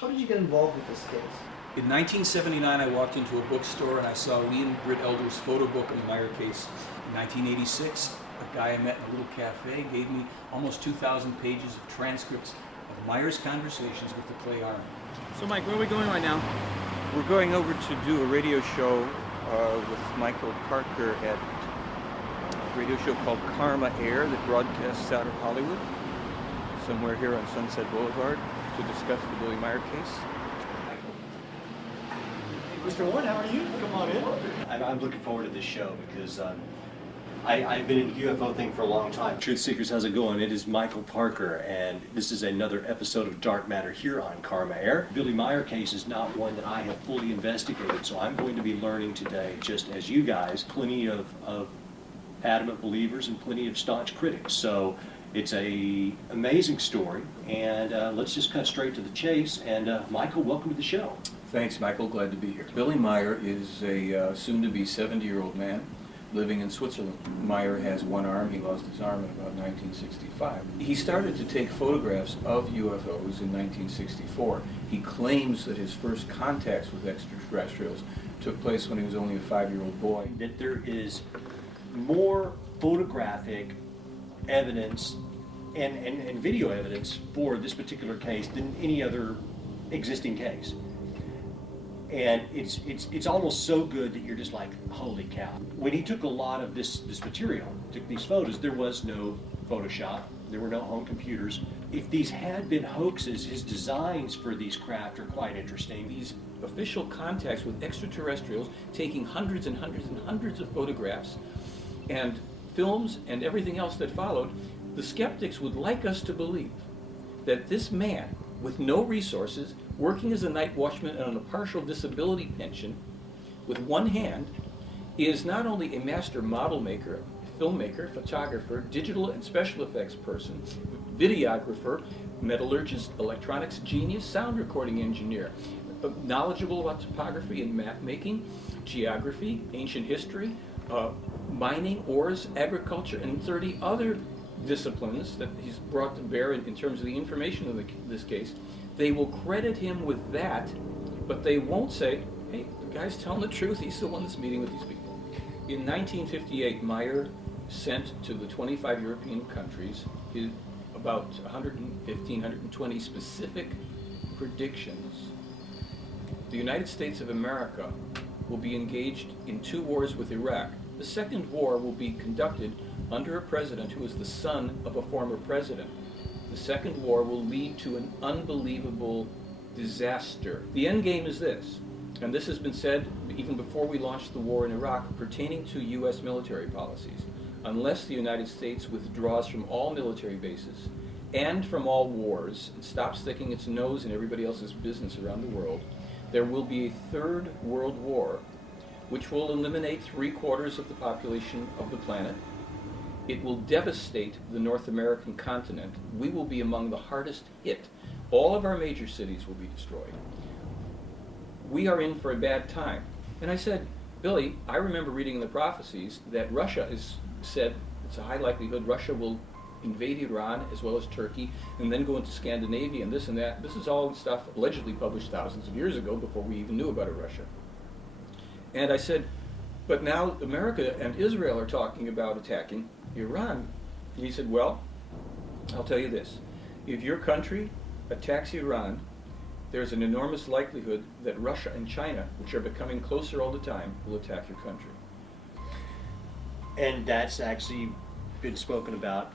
How did you get involved with this case? In 1979, I walked into a bookstore and I saw Lee and Britt Elder's photo book on the Meier case. In 1986, a guy I met in a little cafe gave me almost 2,000 pages of transcripts of Meier's conversations with the clay army. So Mike, where are we going right now? We're going over to do a radio show with Michael Parker at a radio show called Karma Air that broadcasts out of Hollywood, somewhere here on Sunset Boulevard, to discuss the Billy Meier case. Mr. Warren, how are you? Come on in. I'm looking forward to this show because I've been in the UFO thing for a long time. Truth Seekers, how's it going? It is Michael Parker, and this is another episode of Dark Matter here on Karma Air. Billy Meier case is not one that I have fully investigated, so I'm going to be learning today, just as you guys, plenty of adamant believers and plenty of staunch critics. So it's an amazing story, and let's just cut straight to the chase. And Michael, welcome to the show. Thanks, Michael. Glad to be here. Billy Meier is a soon-to-be 70-year-old man living in Switzerland. Meier has one arm. He lost his arm in about 1965. He started to take photographs of UFOs in 1964. He claims that his first contacts with extraterrestrials took place when he was only a 5-year-old boy. That there is more photographic evidence and video evidence for this particular case than any other existing case. And it's almost so good that you're just like, holy cow. When he took a lot of this material, took these photos, there was no Photoshop, there were no home computers. If these had been hoaxes, his designs for these craft are quite interesting. These official contacts with extraterrestrials, taking hundreds and hundreds and hundreds of photographs and films and everything else that followed, the skeptics would like us to believe that this man, with no resources, working as a night watchman and on a partial disability pension, with one hand, is not only a master model maker, filmmaker, photographer, digital and special effects person, videographer, metallurgist, electronics genius, sound recording engineer, knowledgeable about topography and map making, geography, ancient history, mining, ores, agriculture, and 30 other disciplines that he's brought to bear in terms of the information of this case. They will credit him with that, but they won't say, hey, the guy's telling the truth, he's the one that's meeting with these people. In 1958, Meier sent to the 25 European countries about 115, 120 specific predictions. The United States of America will be engaged in 2 wars with Iraq. The second war will be conducted under a president who is the son of a former president. The second war will lead to an unbelievable disaster. The end game is this, and this has been said even before we launched the war in Iraq pertaining to U.S. military policies. Unless the United States withdraws from all military bases and from all wars and stops sticking its nose in everybody else's business around the world, there will be a third world war which will eliminate 3/4 of the population of the planet. It will devastate the North American continent. We will be among the hardest hit. All of our major cities will be destroyed. We are in for a bad time. And I said, Billy, I remember reading in the prophecies that Russia is said, it's a high likelihood Russia will invade Iran as well as Turkey and then go into Scandinavia and this and that. This is all stuff allegedly published thousands of years ago before we even knew about Russia. And I said, but now America and Israel are talking about attacking Iran. And he said, well, I'll tell you this. If your country attacks Iran, there's an enormous likelihood that Russia and China, which are becoming closer all the time, will attack your country. And that's actually been spoken about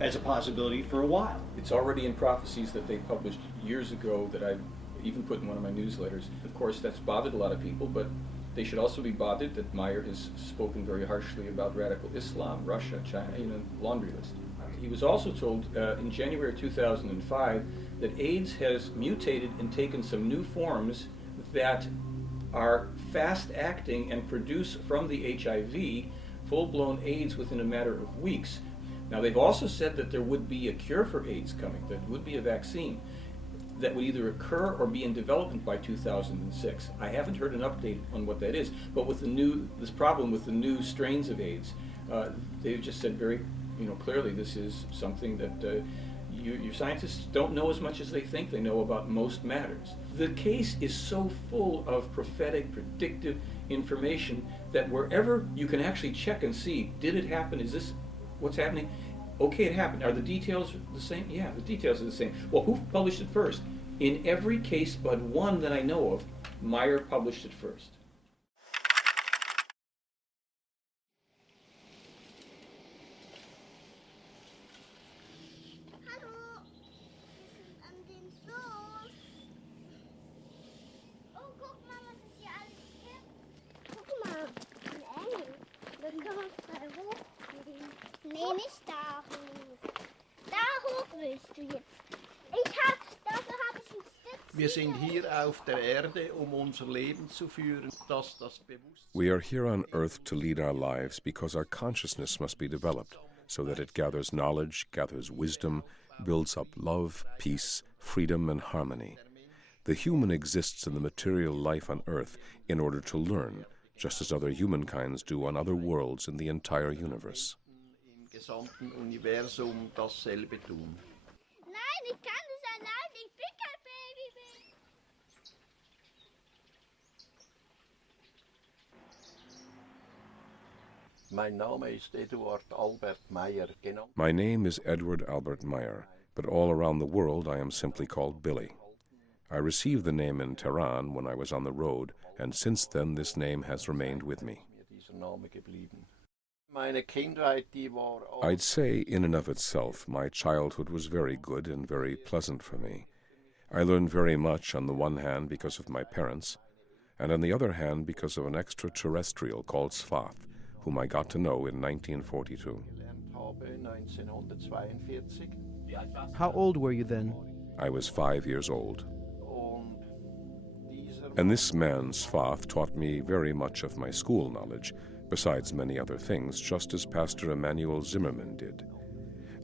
as a possibility for a while. It's already in prophecies that they published years ago that I've even put in one of my newsletters. Of course, that's bothered a lot of people, but they should also be bothered that Meier has spoken very harshly about radical Islam, Russia, China, laundry list. He was also told in January 2005 that AIDS has mutated and taken some new forms that are fast-acting and produce from the HIV full-blown AIDS within a matter of weeks. Now, they've also said that there would be a cure for AIDS coming, there would be a vaccine that would either occur or be in development by 2006. I haven't heard an update on what that is, but with this problem with the new strains of AIDS, they've just said very clearly this is something that Your scientists don't know as much as they think they know about most matters. The case is so full of prophetic, predictive information that wherever you can actually check and see, did it happen? Is this what's happening? Okay, it happened. Are the details the same? Yeah, the details are the same. Well, who published it first? In every case but one that I know of, Meier published it first. Hallo, wir sind an den Fluss. Oh, guck mal, was es hier alles gibt. Guck mal, ein Engel. Dann können wir frei hochgehen. Nee, nicht da hoch. Da hoch willst du jetzt. Dafür habe ich einen Stütz. Wir sind hier auf der Erde, unser Leben zu führen, das Bewusstsein. We are here on earth to lead our lives because our consciousness must be developed so that it gathers knowledge, gathers wisdom, builds up love, peace, freedom, and harmony. The human exists in the material life on earth in order to learn, just as other humankinds do on other worlds in the entire universe. Im gesamten Universum dasselbe tun. Nein, ich kann es allein. Ich bin kein Baby. Mein Name ist Eduard Albert Meier, genannt. My name is Edward Albert Meier, but all around the world I am simply called Billy. I received the name in Tehran when I was on the road, and since then this name has remained with me. Meine Kindheit, die war I'd say, in and of itself, my childhood was very good and very pleasant for me. I learned very much on the one hand because of my parents, and on the other hand because of an extraterrestrial called Svath, whom I got to know in 1942. How old were you then? I was 5 years old. And this man, Svath, taught me very much of my school knowledge, besides many other things, just as Pastor Emanuel Zimmerman did.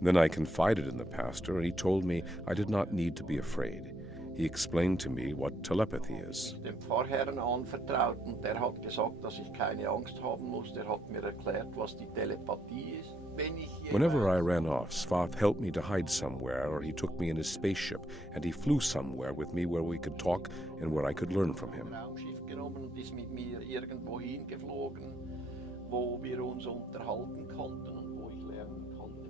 Then I confided in the pastor, and he told me I did not need to be afraid. He explained to me what telepathy is. Dem Pfarrherrn anvertraut und der hat gesagt, dass ich keine Angst haben muss. Der hat mir erklärt, was die Telepathie ist. Whenever I ran off, Svath helped me to hide somewhere, or he took me in his spaceship, and he flew somewhere with me where we could talk and where I could learn from him. Raumschiff genommen und ist mit mir irgendwo hingeflogen, wo wir uns unterhalten konnten und wo ich lernen konnte.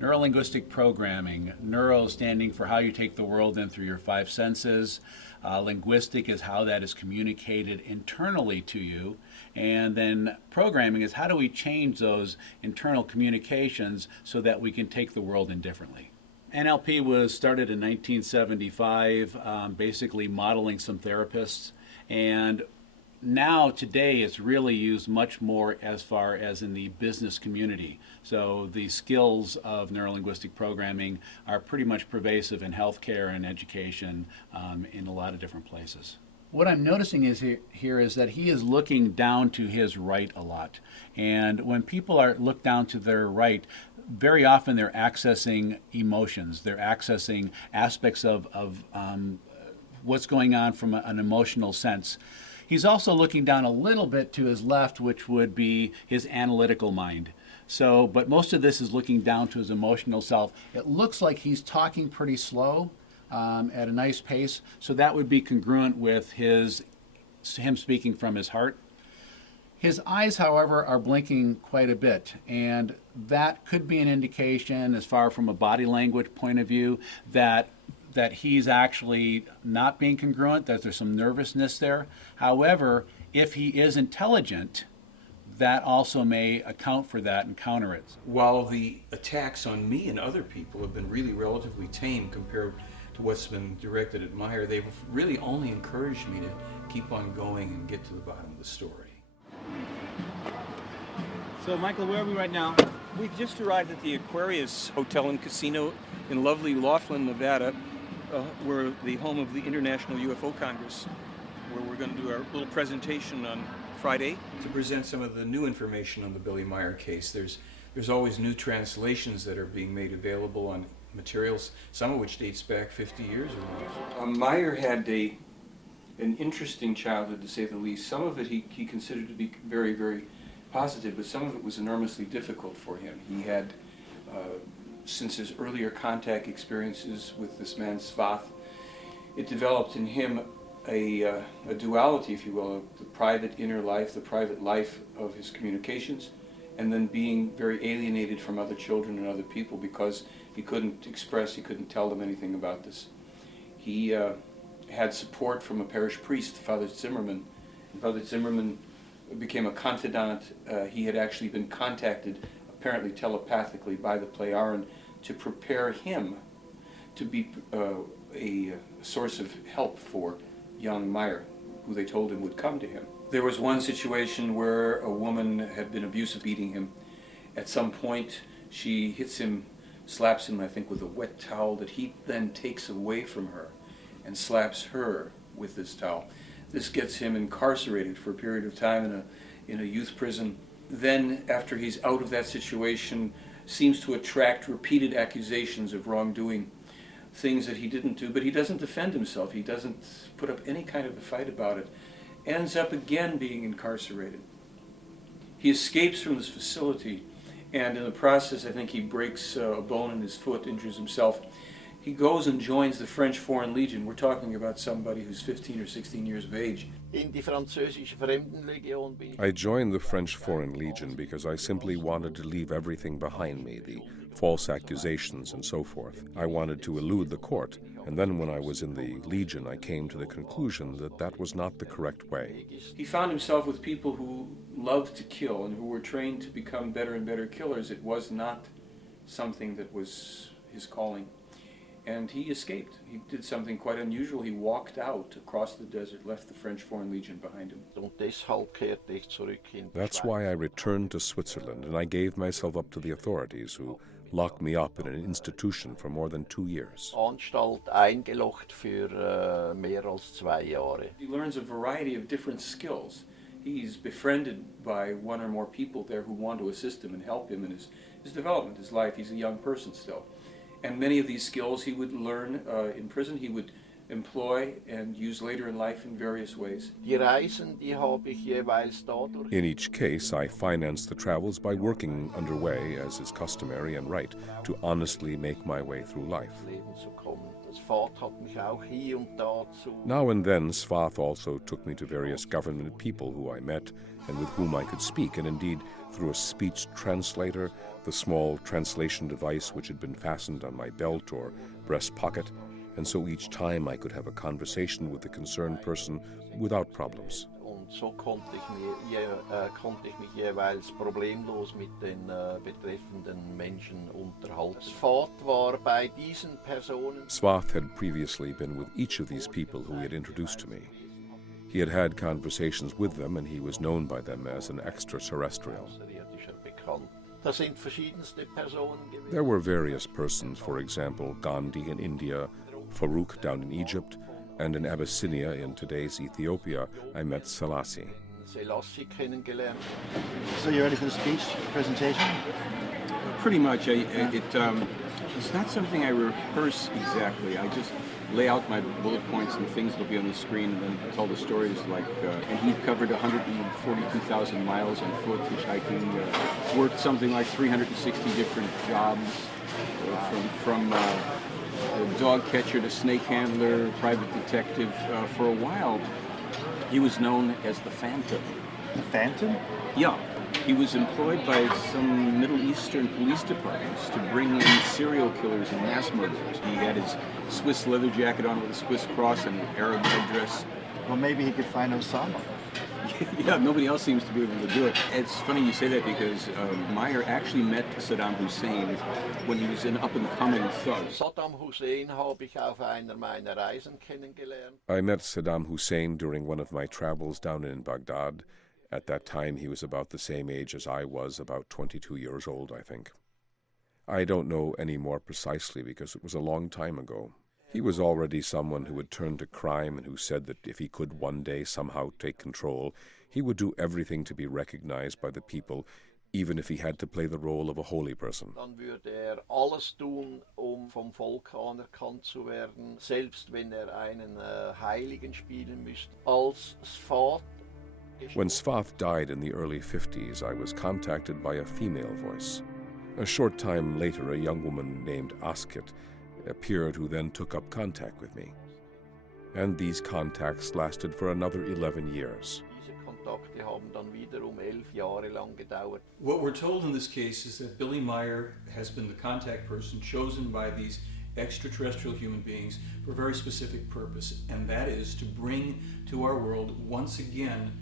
Neurolinguistic programming, neuro standing for how you take the world in through your five senses. Linguistic is how that is communicated internally to you. And then programming is how do we change those internal communications so that we can take the world in differently. NLP was started in 1975, basically modeling some therapists. And now, today, it's really used much more as far as in the business community. So the skills of neurolinguistic programming are pretty much pervasive in healthcare and education in a lot of different places. What I'm noticing here is that he is looking down to his right a lot. And when people look down to their right, very often they're accessing emotions. They're accessing aspects of what's going on from an emotional sense. He's also looking down a little bit to his left, which would be his analytical mind. So, but most of this is looking down to his emotional self. It looks like he's talking pretty slow at a nice pace, so that would be congruent with him speaking from his heart. His eyes, however, are blinking quite a bit, and that could be an indication, as far from a body language point of view, that he's actually not being congruent, that there's some nervousness there. However, if he is intelligent, that also may account for that and counter it. While the attacks on me and other people have been really relatively tame compared to what's been directed at Meier, they've really only encouraged me to keep on going and get to the bottom of the story. So, Michael, where are we right now? We've just arrived at the Aquarius Hotel and Casino in lovely Laughlin, Nevada. We're the home of the International UFO Congress, where we're going to do our little presentation on Friday. To present some of the new information on the Billy Meier case, there's always new translations that are being made available on materials, some of which dates back 50 years or more. Meier had an interesting childhood, to say the least. Some of it he considered to be very, very positive, but some of it was enormously difficult for him. He had since his earlier contact experiences with this man Svath, it developed in him a duality, if you will, of the private inner life, the private life of his communications, and then being very alienated from other children and other people because he couldn't express, he couldn't tell them anything about this. He had support from a parish priest, Father Zimmerman. And Father Zimmerman became a confidant. He had actually been contacted, apparently telepathically, by the Plejaren to prepare him to be a source of help for young Meier, who they told him would come to him. There was one situation where a woman had been abusive, beating him. At some point, she hits him, slaps him, I think, with a wet towel that he then takes away from her and slaps her with this towel. This gets him incarcerated for a period of time in a youth prison. Then, after he's out of that situation, seems to attract repeated accusations of wrongdoing, things that he didn't do, but he doesn't defend himself. He doesn't put up any kind of a fight about it. Ends up again being incarcerated. He escapes from this facility, and in the process, I think he breaks a bone in his foot, injures himself. He goes and joins the French Foreign Legion. We're talking about somebody who's 15 or 16 years of age. I joined the French Foreign Legion because I simply wanted to leave everything behind me, the false accusations and so forth. I wanted to elude the court, and then when I was in the Legion, I came to the conclusion that that was not the correct way. He found himself with people who loved to kill and who were trained to become better and better killers. It was not something that was his calling. And he escaped. He did something quite unusual. He walked out across the desert, left the French Foreign Legion behind him. That's why I returned to Switzerland, and I gave myself up to the authorities, who locked me up in an institution for more than 2 years. He learns a variety of different skills. He's befriended by one or more people there who want to assist him and help him in his development, his life. He's a young person still. And many of these skills he would learn in prison, he would employ and use later in life in various ways. In each case, I financed the travels by working underway, as is customary and right, to honestly make my way through life. Now and then, Svath also took me to various government people who I met and with whom I could speak, and indeed, through a speech translator, the small translation device which had been fastened on my belt or breast pocket, and so each time I could have a conversation with the concerned person without problems. Konnte ich mich jeweils problemlos mit den betreffenden Menschen unterhalten. Svath had previously been with each of these people who he had introduced to me. He had had conversations with them, and he was known by them as an extraterrestrial. There were various persons, for example, Gandhi in India, Farouk down in Egypt, and in Abyssinia, in today's Ethiopia, I met Selassie. So you ready for the speech presentation? Pretty much. It's not something I rehearse exactly. I just lay out my bullet points and things that'll be on the screen and then tell the stories like, and he covered 142,000 miles on foot, hitchhiking, worked something like 360 different jobs, from dog catcher to snake handler, private detective. For a while, he was known as the Phantom. The Phantom? Yeah. He was employed by some Middle Eastern police departments to bring in serial killers and mass murderers. He had his Swiss leather jacket on with a Swiss cross and an Arab headdress. Well, maybe he could find Osama. Yeah, nobody else seems to be able to do it. It's funny you say that because Meier actually met Saddam Hussein when he was an up-and-coming thug. Saddam Hussein habe ich auf einer meiner Reisen kennengelernt. I met Saddam Hussein during one of my travels down in Baghdad. At that time, he was about the same age as I was, about 22 years old, I think. I don't know any more precisely because it was a long time ago. He was already someone who had turned to crime and who said that if he could one day somehow take control, he would do everything to be recognized by the people, even if he had to play the role of a holy person. Dann würde alles tun, vom Volk anerkannt zu werden, selbst wenn einen Heiligen spielen müsste. Als Svath. When Svath died in the early 50s, I was contacted by a female voice. A short time later, a young woman named Asket appeared who then took up contact with me. And these contacts lasted for another 11 years. Kontakte haben dann wiederum 11 Jahre lang gedauert. What we're told in this case is that Billy Meier has been the contact person chosen by these extraterrestrial human beings for a very specific purpose, and that is to bring to our world once again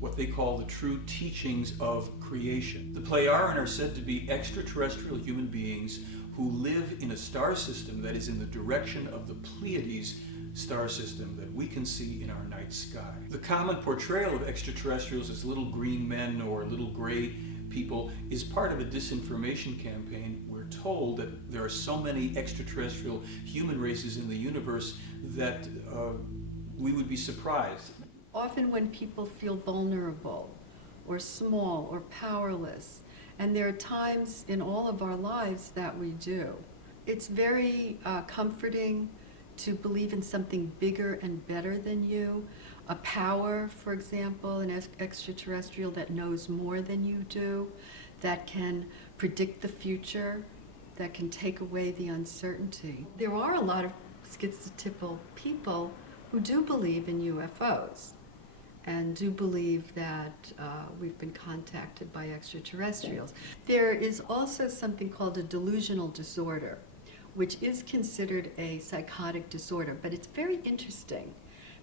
what they call the true teachings of creation. The Plejaren are said to be extraterrestrial human beings who live in a star system that is in the direction of the Pleiades star system that we can see in our night sky. The common portrayal of extraterrestrials as little green men or little gray people is part of a disinformation campaign. We're told that there are so many extraterrestrial human races in the universe that we would be surprised. Often when people feel vulnerable or small or powerless, and there are times in all of our lives that we do, it's very comforting to believe in something bigger and better than you, a power, for example, an extraterrestrial that knows more than you do, that can predict the future, that can take away the uncertainty. There are a lot of schizotypal people who do believe in UFOs and do believe that we've been contacted by extraterrestrials. There is also something called a delusional disorder, which is considered a psychotic disorder, but it's very interesting.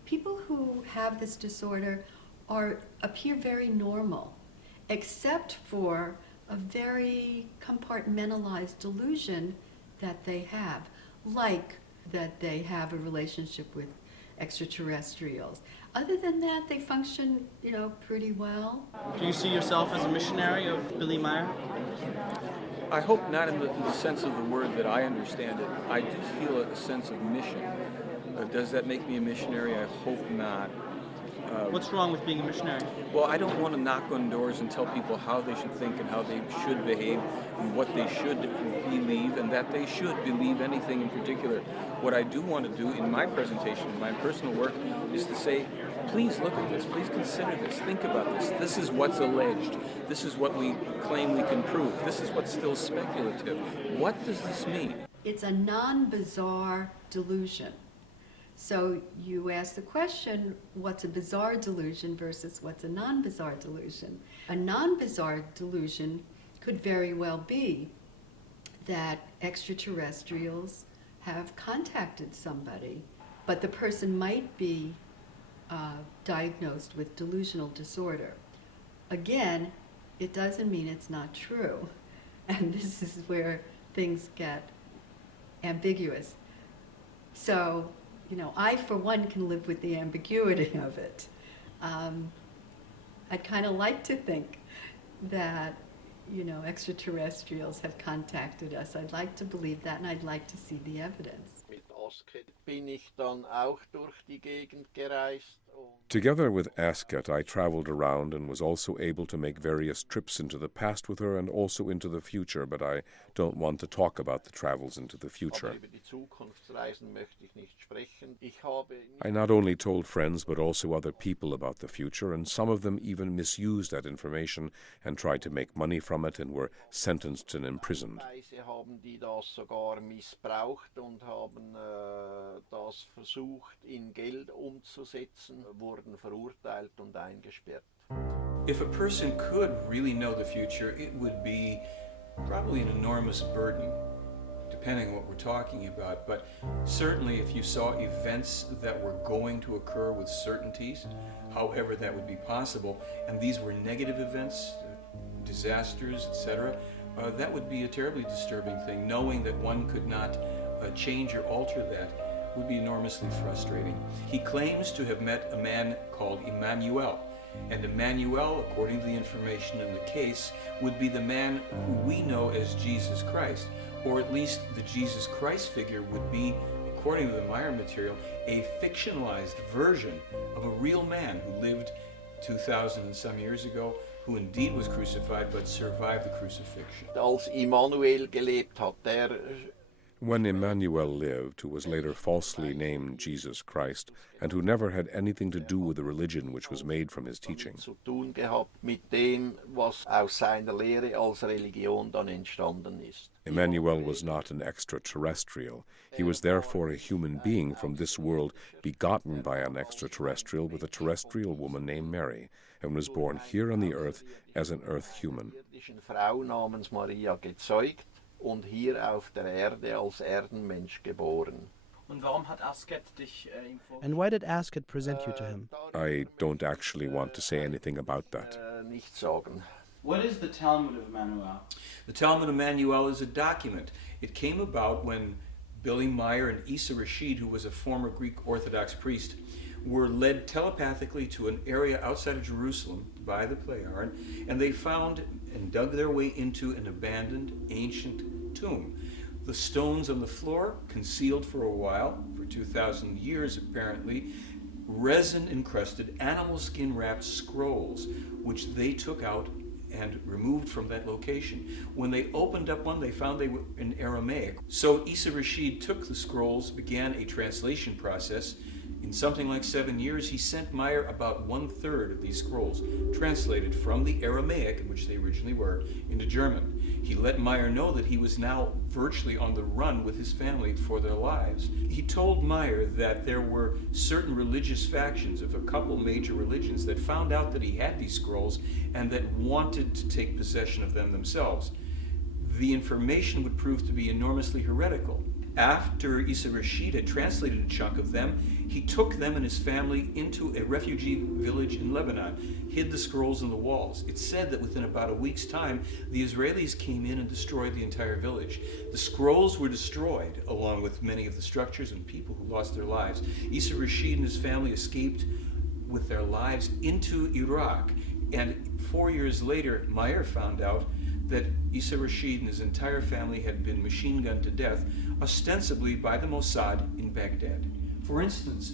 People who have this disorder appear very normal, except for a very compartmentalized delusion that they have, like that they have a relationship with extraterrestrials. Other than that, they function, pretty well. Do you see yourself as a missionary of Billy Meier? I hope not in the sense of the word that I understand it. I do feel a sense of mission. Does that make me a missionary? I hope not. What's wrong with being a missionary? Well, I don't want to knock on doors and tell people how they should think and how they should behave and what they should believe and that they should believe anything in particular. What I do want to do in my presentation, in my personal work, is to say, please look at this, please consider this, think about this. This is what's alleged. This is what we claim we can prove. This is what's still speculative. What does this mean? It's a non-bizarre delusion. So you ask the question, what's a bizarre delusion versus what's a non-bizarre delusion? A non-bizarre delusion could very well be that extraterrestrials have contacted somebody, but the person might be diagnosed with delusional disorder. Again, it doesn't mean it's not true. And this is where things get ambiguous. So, I, for one, can live with the ambiguity of it. I'd kind of like to think that, extraterrestrials have contacted us. I'd like to believe that, and I'd like to see the evidence. Mit Asket bin ich dann auch durch die Gegend gereist. Together with Asket, I traveled around and was also able to make various trips into the past with her and also into the future, but I don't want to talk about the travels into the future. I not only told friends but also other people about the future, and some of them even misused that information and tried to make money from it and were sentenced and imprisoned. Haben die das sogar missbraucht und haben das versucht in Geld umzusetzen, wurden verurteilt und eingesperrt. If a person could really know the future, it would be probably an enormous burden, depending on what we're talking about. But certainly if you saw events that were going to occur with certainties, however that would be possible, and these were negative events, disasters, etc., that would be a terribly disturbing thing. Knowing that one could not change or alter that would be enormously frustrating. He claims to have met a man called Emmanuel. And Emmanuel, according to the information in the case, would be the man who we know as Jesus Christ. Or at least the Jesus Christ figure would be, according to the Meier material, a fictionalized version of a real man who lived 2,000 and some years ago, who indeed was crucified but survived the crucifixion. Als Immanuel gelebt hat, When Emmanuel lived, who was later falsely named Jesus Christ, and who never had anything to do with the religion which was made from his teaching, Zu tun gehabt mit dem, was aus seiner Lehre als Religion dann entstanden ist. Emmanuel was not an extraterrestrial. He was therefore a human being from this world, begotten by an extraterrestrial with a terrestrial woman named Mary, and was born here on the earth as an earth human. Eine Frau namens Maria gezeugt und hier auf der Erde als Erdenmensch geboren. Und warum hat Asket dich ihm And why did Asket present you to him? I don't actually want to say anything about that. Nicht sagen. What is the Talmud of Emmanuel? The Talmud of Emmanuel is a document. It came about when Billy Meier and Issa Rashid, who was a former Greek Orthodox priest, were led telepathically to an area outside of Jerusalem by the Pleiaren, and they found and dug their way into an abandoned ancient tomb. The stones on the floor, concealed for a while, for 2,000 years apparently, resin-encrusted, animal skin-wrapped scrolls, which they took out and removed from that location. When they opened up one, they found they were in Aramaic. So Issa Rashid took the scrolls, began a translation process. In something like 7 years, he sent Meier about 1/3 of these scrolls, translated from the Aramaic, in which they originally were, into German. He let Meier know that he was now virtually on the run with his family for their lives. He told Meier that there were certain religious factions of a couple major religions that found out that he had these scrolls and that wanted to take possession of them themselves. The information would prove to be enormously heretical. After Issa Rashid had translated a chunk of them, he took them and his family into a refugee village in Lebanon, hid the scrolls in the walls. It's said that within about a week's time, the Israelis came in and destroyed the entire village. The scrolls were destroyed, along with many of the structures and people who lost their lives. Issa Rashid and his family escaped with their lives into Iraq. And 4 years later, Meier found out that Issa Rashid and his entire family had been machine-gunned to death, ostensibly by the Mossad in Baghdad. For instance,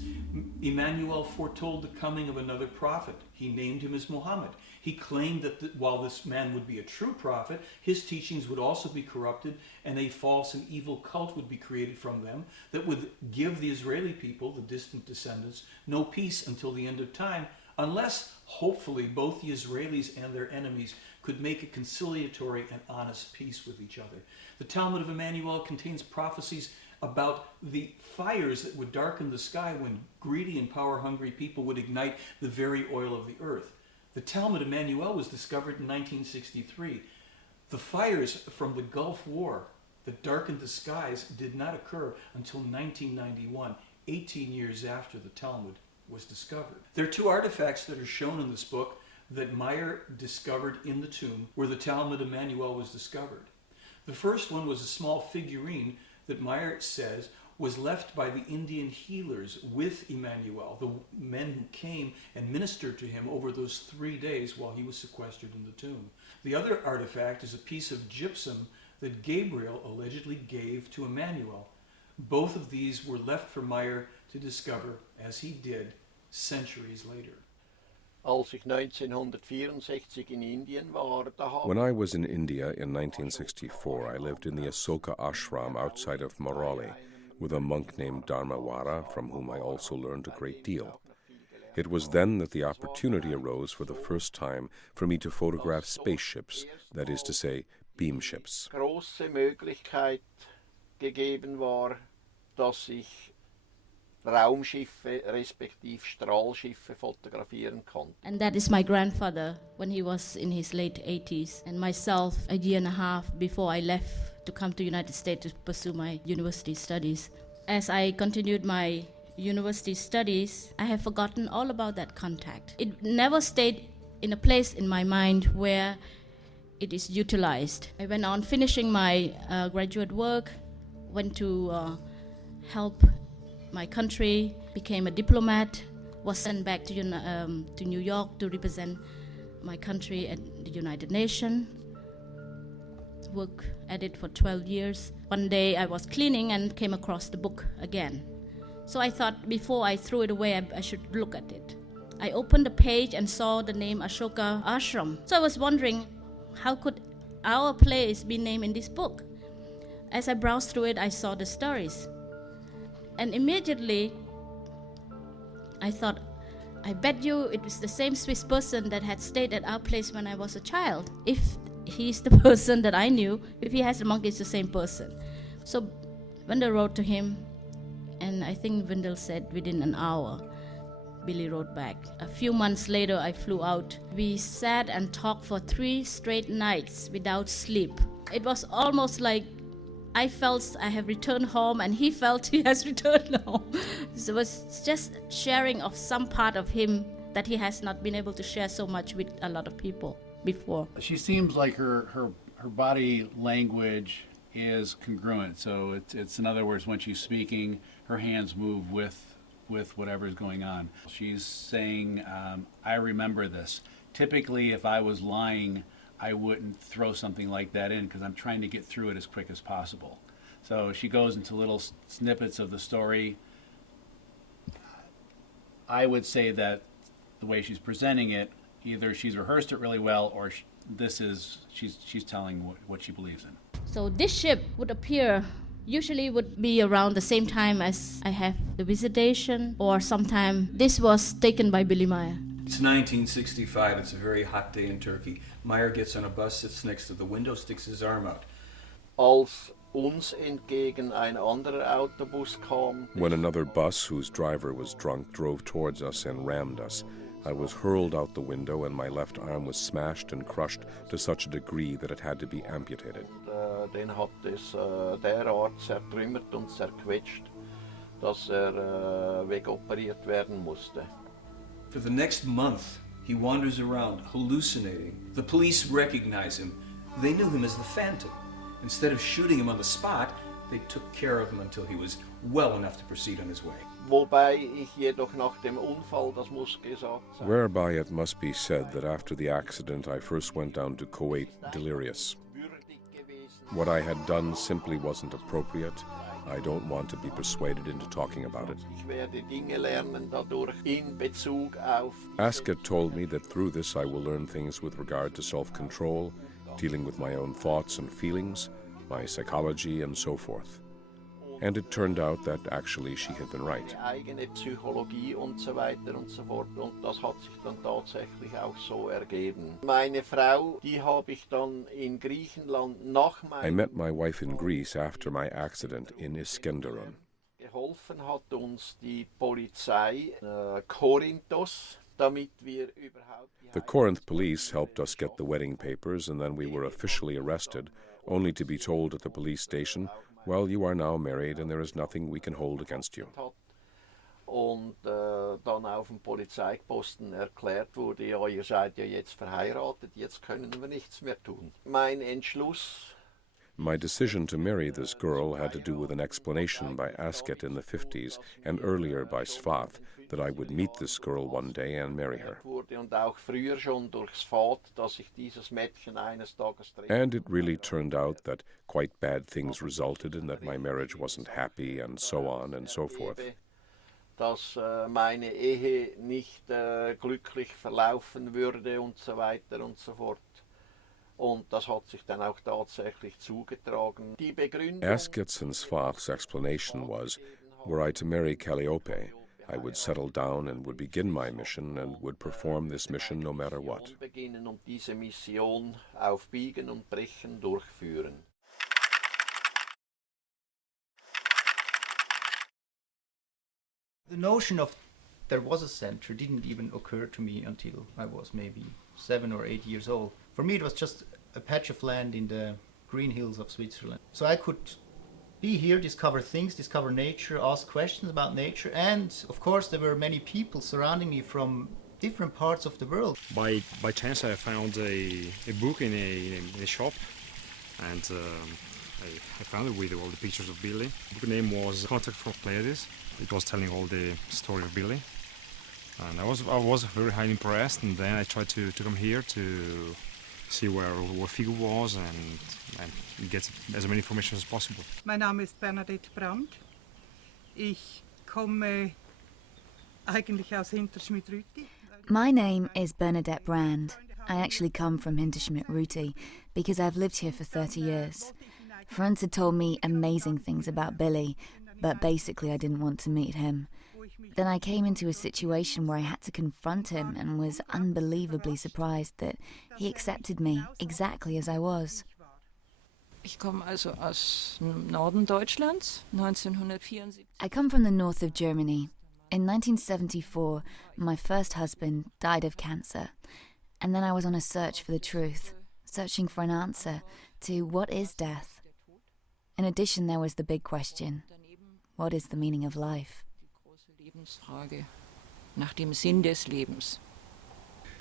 Emmanuel foretold the coming of another prophet. He named him as Muhammad. He claimed that while this man would be a true prophet, his teachings would also be corrupted and a false and evil cult would be created from them that would give the Israeli people, the distant descendants, no peace until the end of time, unless, hopefully, both the Israelis and their enemies could make a conciliatory and honest peace with each other. The Talmud of Emmanuel contains prophecies about the fires that would darken the sky when greedy and power-hungry people would ignite the very oil of the earth. The Talmud of Emmanuel was discovered in 1963. The fires from the Gulf War that darkened the skies did not occur until 1991, 18 years after the Talmud was discovered. There are two artifacts that are shown in this book that Meier discovered in the tomb where the Talmud of Emmanuel was discovered. The first one was a small figurine that Meier says was left by the Indian healers with Emmanuel, the men who came and ministered to him over those 3 days while he was sequestered in the tomb. The other artifact is a piece of gypsum that Gabriel allegedly gave to Emmanuel. Both of these were left for Meier to discover, as he did, centuries later. Als ich 1964 in Indien war, When I was in India in 1964, I lived in the Asoka ashram outside of Morali with a monk named Dharmawara, from whom I also learned a great deal. It was then that the opportunity arose for the first time for me to photograph spaceships, that is to say, beam ships. Große Möglichkeit gegeben war, dass ich Raumschiffe respektive Strahlschiffe fotografieren konnte. And that is my grandfather when he was in his late 80s, and myself a year and a half before I left to come to United States to pursue my university studies. As I continued my university studies, I have forgotten all about that contact. It never stayed in a place in my mind where it is utilized. I went on finishing my graduate work, went to help my country, became a diplomat, was sent back to New York to represent my country at the United Nations. Worked at it for 12 years. One day I was cleaning and came across the book again. So I thought before I threw it away, I should look at it. I opened the page and saw the name Ashoka Ashram. So I was wondering, how could our place be named in this book? As I browsed through it, I saw the stories. And immediately, I thought, I bet you it was the same Swiss person that had stayed at our place when I was a child. If he's the person that I knew, if he has the monkey, it's the same person. So Wendell wrote to him, and I think Wendell said within an hour, Billy wrote back. A few months later, I flew out. We sat and talked for 3 straight nights without sleep. It was almost like I felt I have returned home and he felt he has returned home. So it was just sharing of some part of him that he has not been able to share so much with a lot of people before. She seems like her body language is congruent. So it's in other words, when she's speaking, her hands move with whatever is going on. She's saying, I remember this. Typically, if I was lying, I wouldn't throw something like that in because I'm trying to get through it as quick as possible. So she goes into little snippets of the story. I would say that the way she's presenting it, either she's rehearsed it really well or she's telling what she believes in. So this ship would appear, usually would be around the same time as I have the visitation, or sometime this was taken by Billy Meier. It's 1965. It's a very hot day in Turkey. Meier gets on a bus, sits next to the window, sticks his arm out. Als uns entgegen ein anderer Autobus kam. When another bus whose driver was drunk drove towards us and rammed us, I was hurled out the window and my left arm was smashed and crushed to such a degree that it had to be amputated. Den hat es derart zertrümmert und zerquetscht, dass wegoperiert werden musste. For the next month, he wanders around, hallucinating. The police recognize him. They knew him as the Phantom. Instead of shooting him on the spot, they took care of him until he was well enough to proceed on his way. Wobei ich jedoch nach dem Unfall, das muss gesagt sein. Whereby it must be said that after the accident I first went down to Kuwait delirious. What I had done simply wasn't appropriate. I don't want to be persuaded into talking about it. Ich werde Dinge lernen dadurch in Bezug auf. Asket told me that through this I will learn things with regard to self-control, dealing with my own thoughts and feelings, my psychology and so forth. And it turned out that actually she had been right. Eigene Psychologie und so weiter und so fort. Und das hat sich dann tatsächlich auch so ergeben. Meine Frau, die habe ich dann in Griechenland nach I met my wife in Greece after my accident in Iskenderun. Geholfen hat uns die Polizei Korinthos, damit wir überhaupt. The Corinth police helped us get the wedding papers and then we were officially arrested, only to be told at the police station, well, you are now married and there is nothing we can hold against you. Und dann auf dem Polizeiposten erklärt wurde, ja, ihr seid ja jetzt verheiratet, jetzt können wir nichts mehr tun. Mein Entschluss. My decision to marry this girl had to do with an explanation by Asket in the 50s and earlier by Svath that I would meet this girl one day and marry her. And it really turned out that quite bad things resulted and that my marriage wasn't happy and so on and so forth. Dass meine Ehe nicht glücklich verlaufen würde und so weiter und so fort. Und das hat sich dann auch tatsächlich zugetragen. Die Begründung. Asket's and Svath's explanation was, were I to marry Calliope, I would settle down and would begin my mission and would perform this mission no matter what. Beginnen und diese Mission auf Biegen und Brechen durchführen. The notion of there was a center didn't even occur to me until I was maybe 7 or 8 years old. For me it was just a patch of land in the green hills of Switzerland. So I could be here, discover things, discover nature, ask questions about nature, and of course there were many people surrounding me from different parts of the world. By chance I found a book in a shop, and I found it with all the pictures of Billy. The book name was Contact from Pleiades. It was telling all the story of Billy. And I was very highly impressed, and then I tried to come here to see where Figo was and get as many information as possible. Mein Name ist Bernadette Brandt. Ich komme eigentlich aus Hinterschmidt-Rüti. My name is Bernadette Brand. I actually come from Hinterschmidt-Rüti because I've lived here for 30 years. Friends had told me amazing things about Billy, but basically I didn't want to meet him. Then I came into a situation where I had to confront him and was unbelievably surprised that he accepted me exactly as I was. Ich komme also aus Norden Deutschlands, 1974. I come from the north of Germany. In 1974, my first husband died of cancer, and then I was on a search for the truth, searching for an answer to what is death. In addition, there was the big question, what is the meaning of life? Lebensfrage nach dem Sinn des Lebens.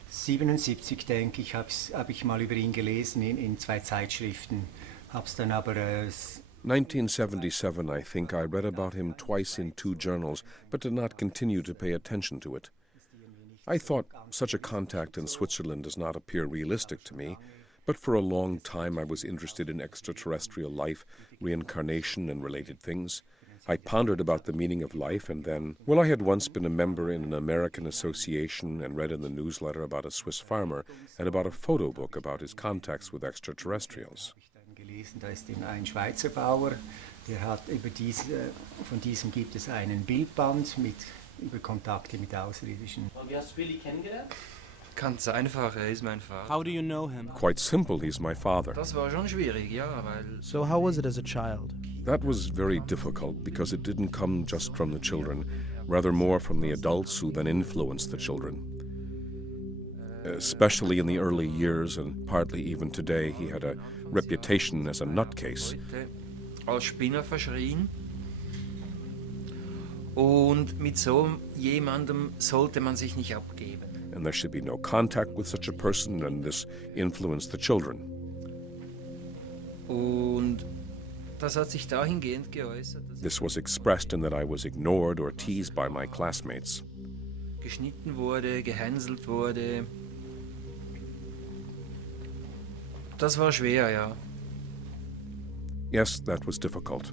77, denke ich, hab ich mal über ihn gelesen in 2 Zeitschriften. Hab's dann aber 1977, I think I read about him twice in 2 journals, but did not continue to pay attention to it. I thought such a contact in Switzerland does not appear realistic to me, but for a long time I was interested in extraterrestrial life, reincarnation, and related things. I pondered about the meaning of life, and then, well, I had once been a member in an American association and read in the newsletter about a Swiss farmer and about a photo book about his contacts with extraterrestrials. gelesen, da ist ein Schweizer Bauer, der hat von diesem gibt es einen Bildband über Kontakte mit Außerirdischen. Und wie hast du Billy kennengelernt? Ganz einfach, ist mein Vater. How do you know him? Quite simple, he's my father. Das war schon schwierig, ja, weil... So how was it as a child? That was very difficult because it didn't come just from the children, rather more from the adults who then influenced the children. Especially in the early years and partly even today, he had a reputation as a nutcase. Als Spinner verschrien. Und mit so jemandem sollte man sich nicht abgeben. And there should be no contact with such a person, and this influenced the children. Und das hat sich dahingehend geäußert, dass This was expressed in that I was ignored or teased by my classmates. geschnitten wurde, gehänselt wurde. Das war schwer, ja. Yes, that was difficult.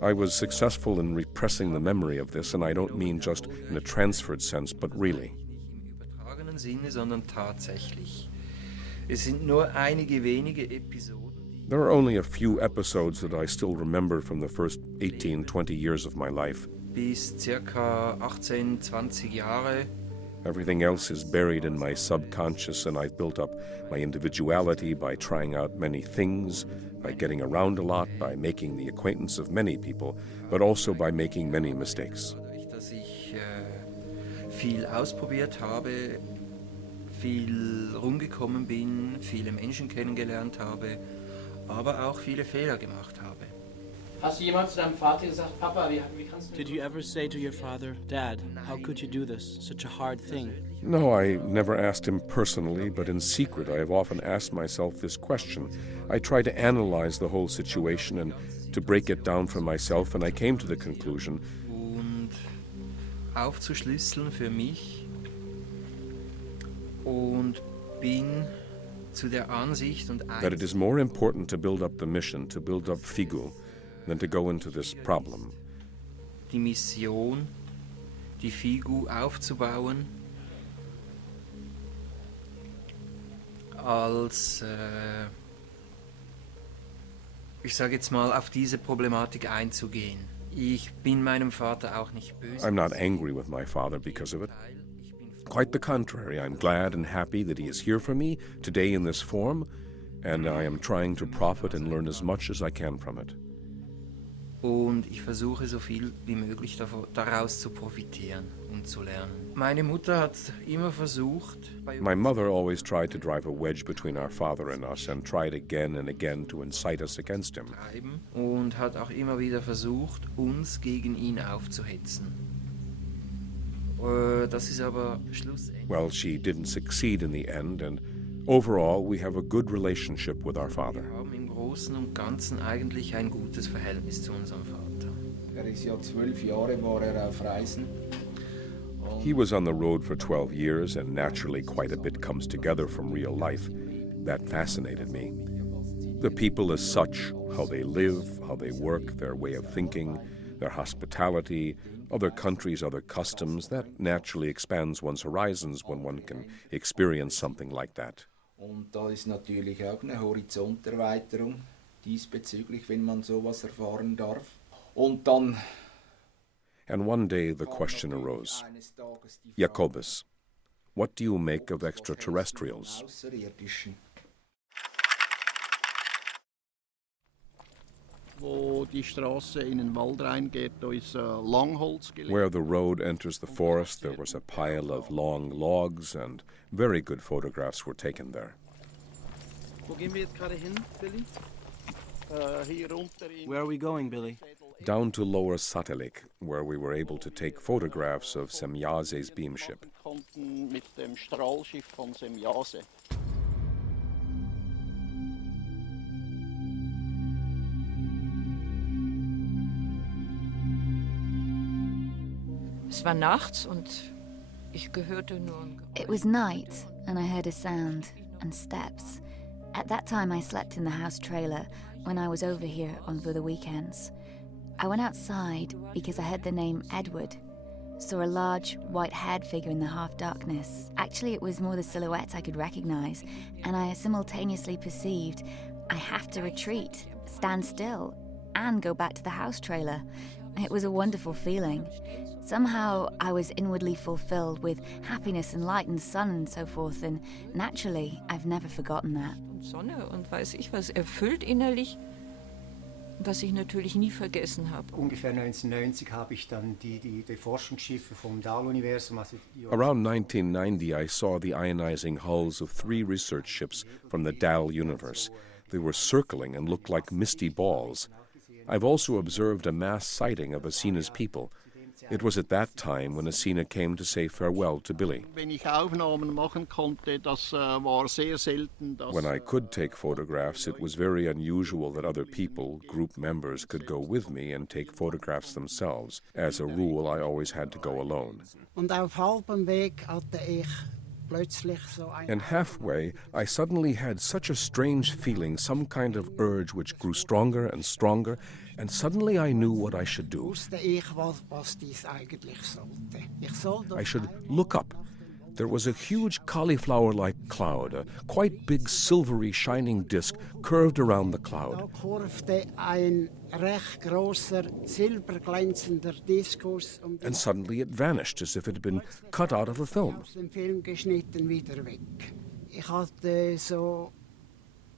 I was successful in repressing the memory of this, and I don't mean just in a transferred sense, but really. Im Sinne, sondern tatsächlich. Es sind nur einige wenige Episoden. There are only a few episodes that I still remember from the first 18, 20 years of my life. Bis circa 18, 20 Jahre. Everything else is buried in my subconscious, and I've built up my individuality by trying out many things, by getting around a lot, by making the acquaintance of many people, but also by making many mistakes. Dadurch, dass ich viel ausprobiert habe, viel rumgekommen bin, viele Menschen kennengelernt habe, aber auch viele Fehler gemacht habe. Hast du jemals zu deinem Vater gesagt, Papa, wie kannst du... Did you ever say to your father, Dad, how could you do this? Such a hard thing. No, I never asked him personally, but in secret I have often asked myself this question. I tried to analyze the whole situation and to break it down for myself, and I came to the conclusion Und aufzuschlüsseln für mich und bin zu der Ansicht und that it is more important to build up the mission, to build up Figu, than to go into this problem. die Mission, die Figu aufzubauen, als, ich sage jetzt mal, auf diese Problematik einzugehen. Ich bin meinem Vater auch nicht böse. I'm not angry with my father because of it. Quite the contrary, I'm glad and happy that he is here for me today in this form, and I am trying to profit and learn as much as I can from it. Und ich versuche so viel wie möglich daraus zu profitieren und zu lernen. Meine Mutter hat immer versucht, My mother always tried to drive a wedge between our father and us and tried again and again to incite us against him. und hat auch immer wieder versucht, uns gegen ihn aufzuhetzen. Das ist aber schlussendlich. Well, she didn't succeed in the end, and overall we have a good relationship with our father. Wir haben im Großen und Ganzen eigentlich ein gutes Verhältnis zu unserem Vater. Ist ja 12 Jahre war auf Reisen. He was on the road for 12 years, and naturally quite a bit comes together from real life. That fascinated me. The people as such, how they live, how they work, their way of thinking, their hospitality, other countries, other customs, that naturally expands one's horizons when one can experience something like that. Und da ist natürlich auch eine Horizonterweiterung. diesbezüglich, wenn man sowas erfahren darf. Und dann And one day the question arose, Jakobus, what do you make of extraterrestrials? Außerirdischen. Wo die Straße in den Wald reingeht, da ist Langholz gelegt. Where the road enters the forest, there was a pile of long logs, and very good photographs were taken there. Wo gehen wir jetzt gerade hin, Billy? Hier runter in Where are we going, Billy? Down to Lower Satellik, where we were able to take photographs of Semjase's beam ship. konnten mit dem Strahlschiff von Semjase. Es war nachts und ich hörte nur ein It was night, and I heard a sound and steps. At that time, I slept in the house trailer when I was over here over the weekends. I went outside because I heard the name Edward. Saw a large, white-haired figure in the half-darkness. Actually, it was more the silhouette I could recognize, and I simultaneously perceived I have to retreat, stand still, and go back to the house trailer. It was a wonderful feeling. Somehow, I was inwardly fulfilled with happiness and light and sun and so forth, and naturally, I've never forgotten that. Sonne und weiß ich was, erfüllt innerlich, was ich natürlich nie vergessen habe. Ungefähr 1990 habe ich dann die Forschungsschiffe vom Dahl-Universum. Around 1990, I saw the ionizing hulls of 3 research ships from the Dahl universe. They were circling and looked like misty balls. I've also observed a mass sighting of Asina's people. It was at that time when Asina came to say farewell to Billy. Wenn ich Aufnahmen machen konnte, das war sehr selten. When I could take photographs, it was very unusual that other people, group members, could go with me and take photographs themselves. As a rule, I always had to go alone. Und auf halbem Weg hatte ich plötzlich so ein... And halfway, I suddenly had such a strange feeling, some kind of urge which grew stronger and stronger, and suddenly I knew what I should do. Wusste ich, was dies eigentlich sollte. Ich sollte I should look up. There was a huge cauliflower-like cloud, a quite big silvery shining disk curved around the cloud. Da kurvte ein recht großer silberglänzender Diskus And suddenly it vanished as if it had been cut out of a film. aus dem Film geschnitten wieder weg. Ich hatte so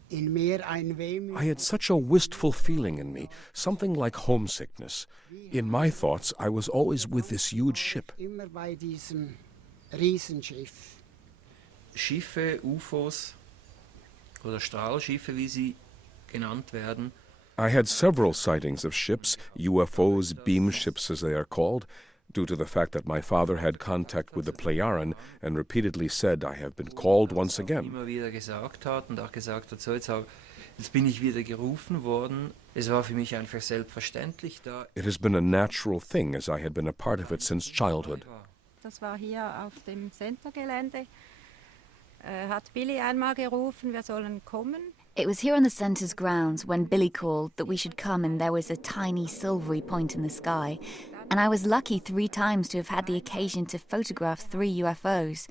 in mir ein Wehmüt. I had such a wistful feeling in me, something like homesickness. In my thoughts, I was always with this huge ship. Immer bei diesem Riesenschiff. Schiffe, UFOs oder Strahlschiffe, wie sie genannt werden. I had several sightings of ships, UFOs, beam ships as they are called, due to the fact that my father had contact with the Plejaren and repeatedly said, I have been called once again. Immer wieder gesagt hat und auch gesagt hat, so jetzt bin ich wieder gerufen worden. Es war für mich einfach selbstverständlich da. It has been a natural thing as I had been a part of it since childhood. Das war hier auf dem Centergelände. Hat Billy einmal gerufen, wir sollen kommen. It was here on the centre's grounds when Billy called that we should come, and there was a tiny silvery point in the sky. And I was lucky 3 times to have had the occasion to photograph 3 UFOs.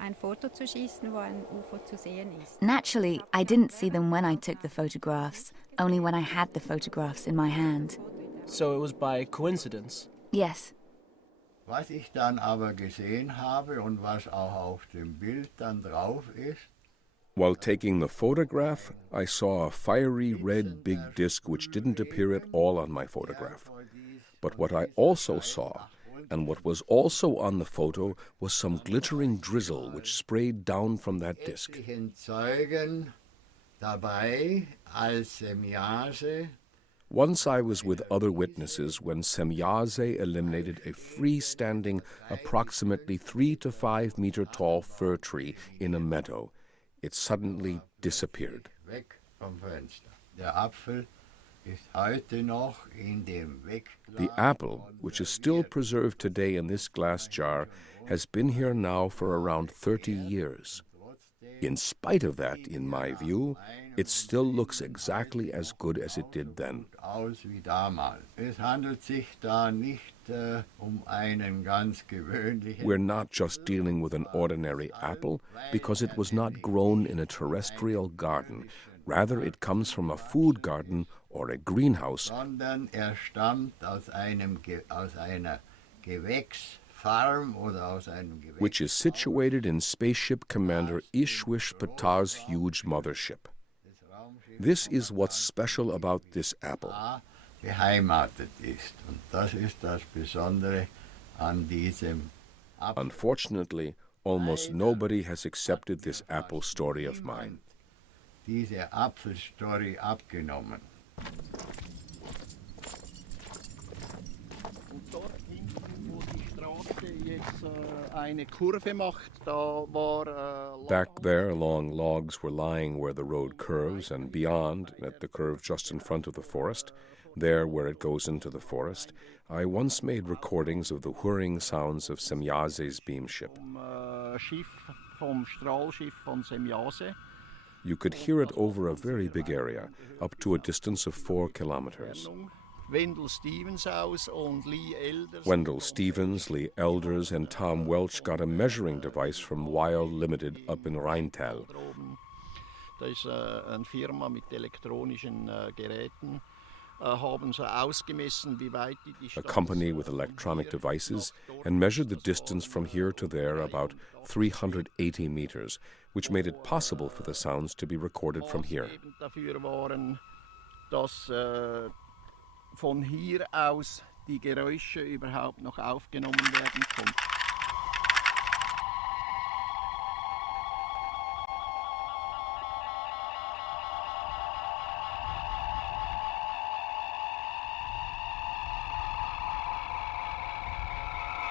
Ein Foto zu schießen, wo ein UFO zu sehen ist. Naturally, I didn't see them when I took the photographs, only when I had the photographs in my hand. So it was by coincidence? Yes. Was ich dann aber gesehen habe und was auch auf dem Bild dann drauf ist, While taking the photograph, I saw a fiery red big disc which didn't appear at all on my photograph. But what I also saw, and what was also on the photo, was some glittering drizzle which sprayed down from that disc. etlichen Zeugen dabei, als Semjase Once I was with other witnesses when Semjase eliminated a freestanding, approximately 3 to 5 meter tall fir tree in a meadow. It suddenly disappeared. weg vom Fenster. Der Apfel ist heute noch in dem The apple, which is still preserved today in this glass jar, has been here now for around 30 years. In spite of that, in my view, it still looks exactly as good as it did then. aus wie damals. Es handelt sich da nicht einen ganz gewöhnlichen. We're not just dealing with an ordinary apple, because it was not grown in a terrestrial garden, Rather, it comes from a food garden or a greenhouse, sondern stammt aus einer Gewächsfarm oder aus einem Gewächshaus. which is situated in Spaceship Commander Ishwish Pattar's huge mothership. This is what's special about this apple. Beheimatet ist. Und das ist das Besondere an diesem Apfel. Unfortunately, almost nobody has accepted this apple story of mine. Diese Apfelstory abgenommen. Und dort hinten, wo die Straße jetzt eine Kurve macht, da war Back there, long logs were lying where the road curves, and beyond, at the curve just in front of the forest, there where it goes into the forest, I once made recordings of the whirring sounds of Semjase's beam ship. vom Strahlschiff von Semjase. You could hear it over a very big area, up to a distance of 4 kilometers. Wendell Stevens Haus und Lee Elders. Wendell Stevens, Lee Elders, and Tom Welch got a measuring device from Weil Limited up in Rheintal. Da ist eine Firma mit elektronischen Geräten. Haben sie ausgemessen, wie weit die A Distanz company with electronic devices, and measured the distance from here to there about 380 meters, which made it possible for the sounds to be recorded from here. dafür waren, dass von hier aus die Geräusche überhaupt noch aufgenommen werden konnten.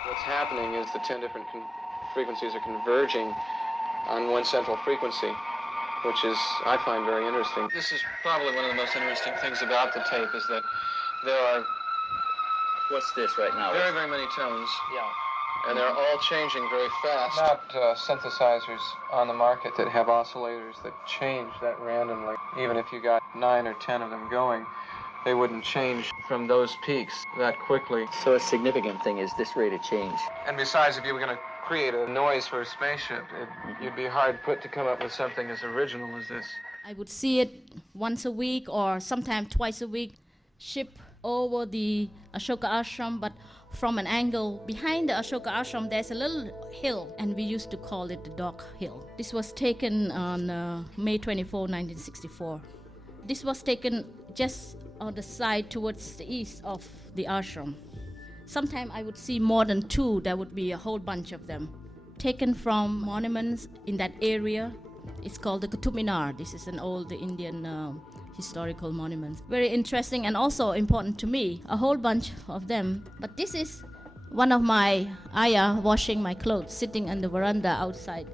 What's happening is the 10 different frequencies are converging on one central frequency, which is, I find, very interesting. This is probably one of the most interesting things about the tape is that there are... What's this right now? Very, very many tones. Yeah. And they're all changing very fast. Not synthesizers on the market that have oscillators that change that randomly. Even if you got 9 or 10 of them going, they wouldn't change from those peaks that quickly. So a significant thing is this rate of change. And besides, if you were going to create a noise for a spaceship, you'd be hard put to come up with something as original as this. I would see it once a week or sometimes twice a week, ship over the Ashoka Ashram, but from an angle behind the Ashoka Ashram, there's a little hill, and we used to call it the Dog Hill. This was taken on May 24, 1964. This was taken just on the side towards the east of the ashram. Sometimes I would see more than 2, there would be a whole bunch of them. Taken from monuments in that area. It's called the Qutub Minar. This is an old Indian historical monument. Very interesting and also important to me, a whole bunch of them. But this is one of my ayah washing my clothes, sitting on the veranda outside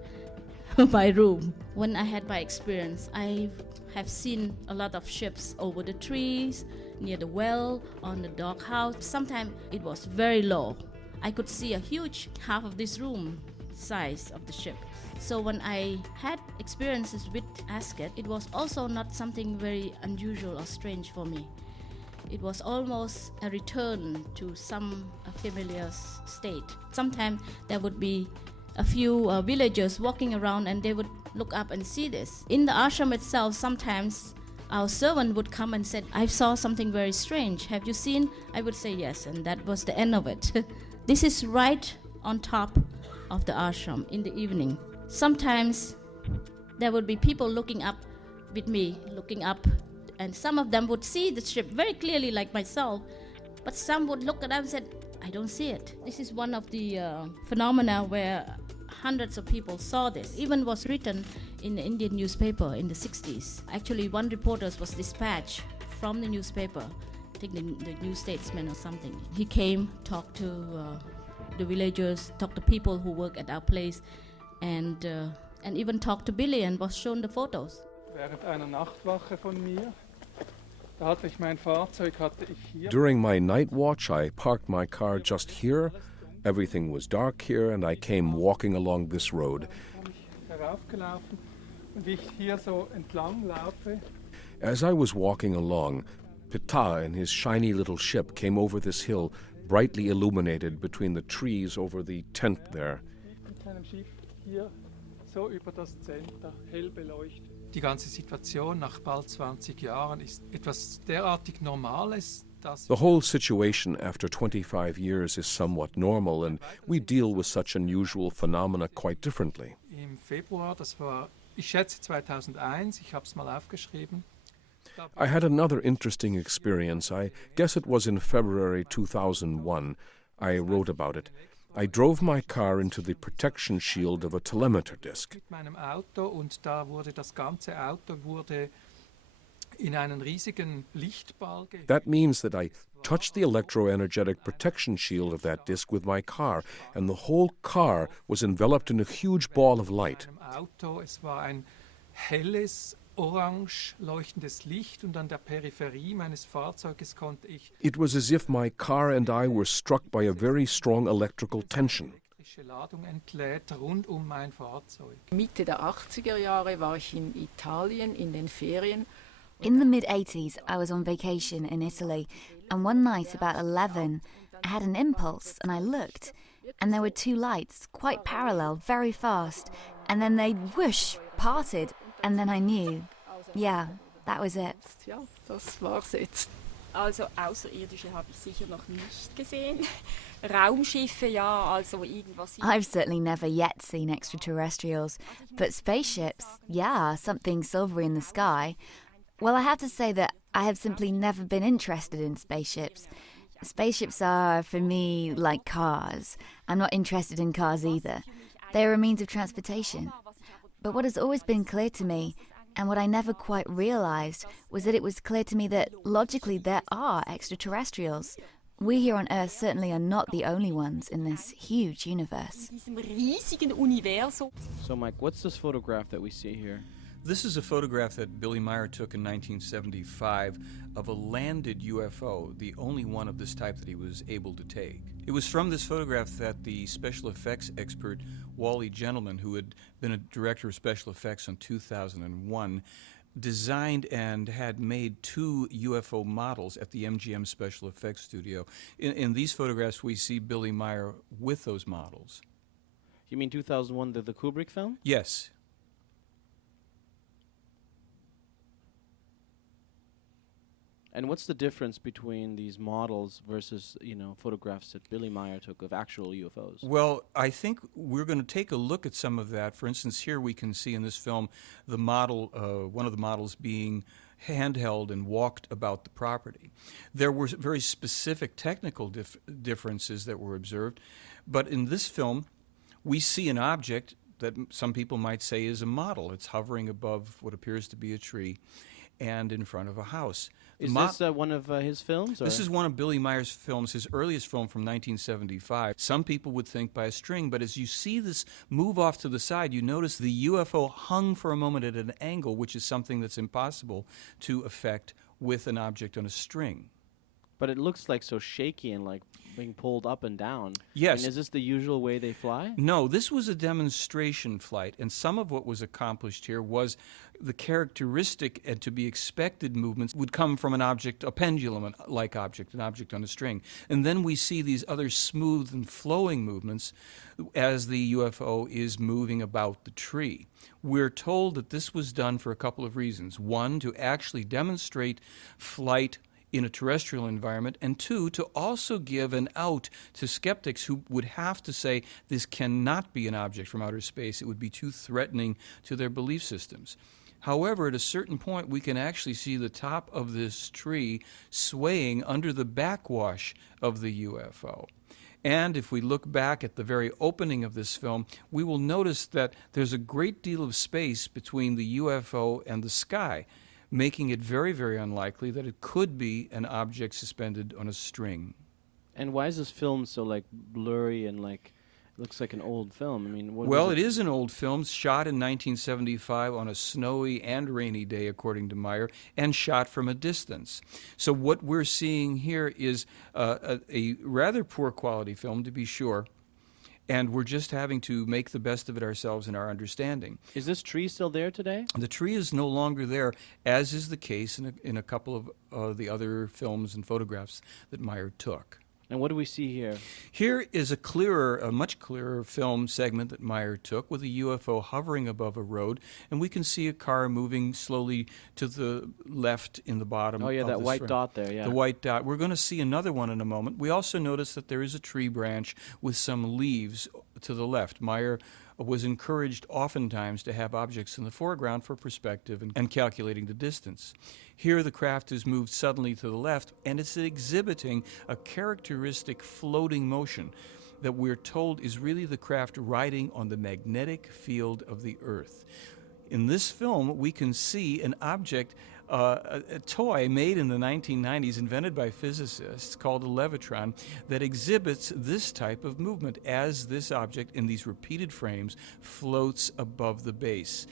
my room. When I had my experience, I have seen a lot of ships over the trees, near the well, on the doghouse. Sometimes it was very low. I could see a huge half of this room size of the ship. So when I had experiences with Asket, it was also not something very unusual or strange for me. It was almost a return to some familiar state. Sometimes there would be a few villagers walking around and they would look up and see this. In the ashram itself, sometimes our servant would come and say, I saw something very strange. Have you seen? I would say yes, and that was the end of it. This is right on top of the ashram in the evening. Sometimes there would be people looking up with me, looking up, and some of them would see the ship very clearly like myself, but some would look at us and said, I don't see it. This is one of the phenomena where hundreds of people saw this. Even was written in the Indian newspaper in the 60s. Actually, one reporter was dispatched from the newspaper, I think the New Statesman or something. He came, talked to the villagers, talked to people who work at our place, and even talked to Billy and was shown the photos. Während einer Nachtwache von mir, da hatte ich mein Fahrzeug, hier. During my night watch, I parked my car just here. Everything was dark here, and I came walking along this road. Heraufgelaufen und wie ich hier so entlang laufe. As I was walking along, Ptah and his shiny little ship came over this hill, brightly illuminated between the trees over the tent there. Mit seinem Schiff hier so über das Center, hell beleuchtet. Die ganze Situation nach bald 20 Jahren ist etwas derartig Normales. The whole situation after 25 years is somewhat normal, and we deal with such unusual phenomena quite differently. Im Februar, das war, ich schätze 2001, ich habe es mal aufgeschrieben. I had another interesting experience. I guess it was in February 2001. I wrote about it. I drove my car into the protection shield of a telemeter disc. Mit meinem Auto, und da wurde das ganze Auto in einen riesigen Lichtball. That means that I touched the electroenergetic protection shield of that disc with my car, and the whole car was enveloped in a huge ball of light. Auto, es war ein helles, orange leuchtendes Licht, und an der Peripherie meines Fahrzeuges konnte ich It was as if my car and I were struck by a very strong electrical tension. Ladung entlädt rund mein Fahrzeug. Mitte der 80er Jahre war ich in Italien in den Ferien. In the mid-80s, I was on vacation in Italy, and one night about 11, I had an impulse and I looked, and there were two lights, quite parallel, very fast, and then they whoosh, parted, and then I knew. Yeah, that was it. Ja, das war's jetzt. Also Außerirdische habe ich sicher noch nicht gesehen. Raumschiffe, ja, also irgendwas. I've certainly never yet seen extraterrestrials, but spaceships, yeah, something silvery in the sky. Well, I have to say that I have simply never been interested in spaceships. Spaceships are, for me, like cars. I'm not interested in cars either. They are a means of transportation. But what has always been clear to me, and what I never quite realized, was that it was clear to me that, logically, there are extraterrestrials. We here on Earth certainly are not the only ones in this huge universe. So, Mike, what's this photograph that we see here? This is a photograph that Billy Meier took in 1975 of a landed UFO, the only one of this type that he was able to take. It was from this photograph that the special effects expert Wally Gentleman, who had been a director of special effects in 2001, designed and had made 2 UFO models at the MGM Special Effects Studio. In these photographs, we see Billy Meier with those models. You mean 2001, the Kubrick film? Yes. And what's the difference between these models versus, photographs that Billy Meier took of actual UFOs? Well, I think we're going to take a look at some of that. For instance, here we can see in this film the model, one of the models being handheld and walked about the property. There were very specific technical differences that were observed, but in this film, we see an object that some people might say is a model. It's hovering above what appears to be a tree and in front of a house. Is this one of his films? Or? This is one of Billy Meier's films, his earliest film from 1975. Some people would think by a string, but as you see this move off to the side, you notice the UFO hung for a moment at an angle, which is something that's impossible to effect with an object on a string. But it looks like so shaky and like being pulled up and down. Yes. And is this the usual way they fly? No, this was a demonstration flight, and some of what was accomplished here was the characteristic and to be expected movements would come from an object, a pendulum-like object, an object on a string. And then we see these other smooth and flowing movements as the UFO is moving about the tree. We're told that this was done for a couple of reasons. One, to actually demonstrate flight in a terrestrial environment, and 2, to also give an out to skeptics who would have to say this cannot be an object from outer space. It would be too threatening to their belief systems. However, at a certain point, we can actually see the top of this tree swaying under the backwash of the UFO. And if we look back at the very opening of this film, we will notice that there's a great deal of space between the UFO and the sky, making it very, very unlikely that it could be an object suspended on a string. And why is this film so blurry and looks like an old film? I mean, well, it is an old film, shot in 1975 on a snowy and rainy day, according to Meier, and shot from a distance. So what we're seeing here is a rather poor quality film, to be sure. And we're just having to make the best of it ourselves in our understanding. Is this tree still there today? The tree is no longer there, as is the case in a couple of the other films and photographs that Meier took. And what do we see here? Here is a much clearer film segment that Meier took with a UFO hovering above a road, and we can see a car moving slowly to the left in the bottom. Oh, yeah, of that this white frame. dot there, yeah. The white dot. We're going to see another one in a moment. We also notice that there is a tree branch with some leaves to the left. Meier was encouraged oftentimes to have objects in the foreground for perspective and calculating the distance. Here the craft is moved suddenly to the left, and it's exhibiting a characteristic floating motion that we're told is really the craft riding on the magnetic field of the Earth. In this film, we can see an object, a toy made in the 1990s, invented by physicists, called a levitron, that exhibits this type of movement as this object in these repeated frames floats above the base.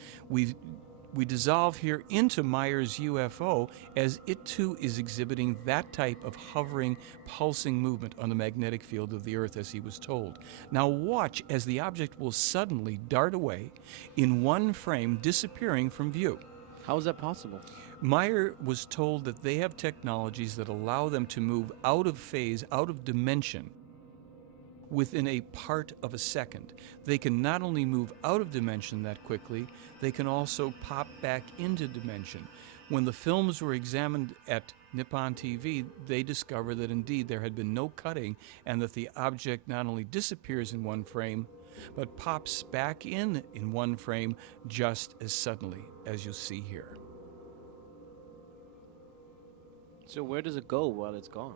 We dissolve here into Meier's UFO as it too is exhibiting that type of hovering, pulsing movement on the magnetic field of the Earth as he was told. Now watch as the object will suddenly dart away in one frame, disappearing from view. How is that possible? Meier was told that they have technologies that allow them to move out of phase, out of dimension, within a part of a second. They can not only move out of dimension that quickly, they can also pop back into dimension. When the films were examined at Nippon TV, they discovered that indeed there had been no cutting and that the object not only disappears in one frame, but pops back in one frame just as suddenly as you see here. So where does it go while it's gone?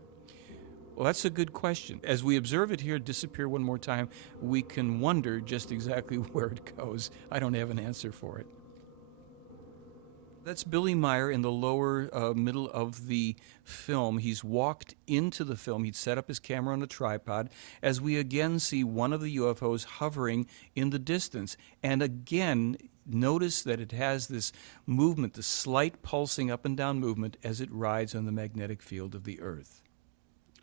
Well, that's a good question. As we observe it here disappear one more time, we can wonder just exactly where it goes. I don't have an answer for it. That's Billy Meier in the lower middle of the film. He's walked into the film. He'd set up his camera on a tripod as we again see one of the UFOs hovering in the distance. And again, notice that it has this movement, the slight pulsing up and down movement as it rides on the magnetic field of the Earth.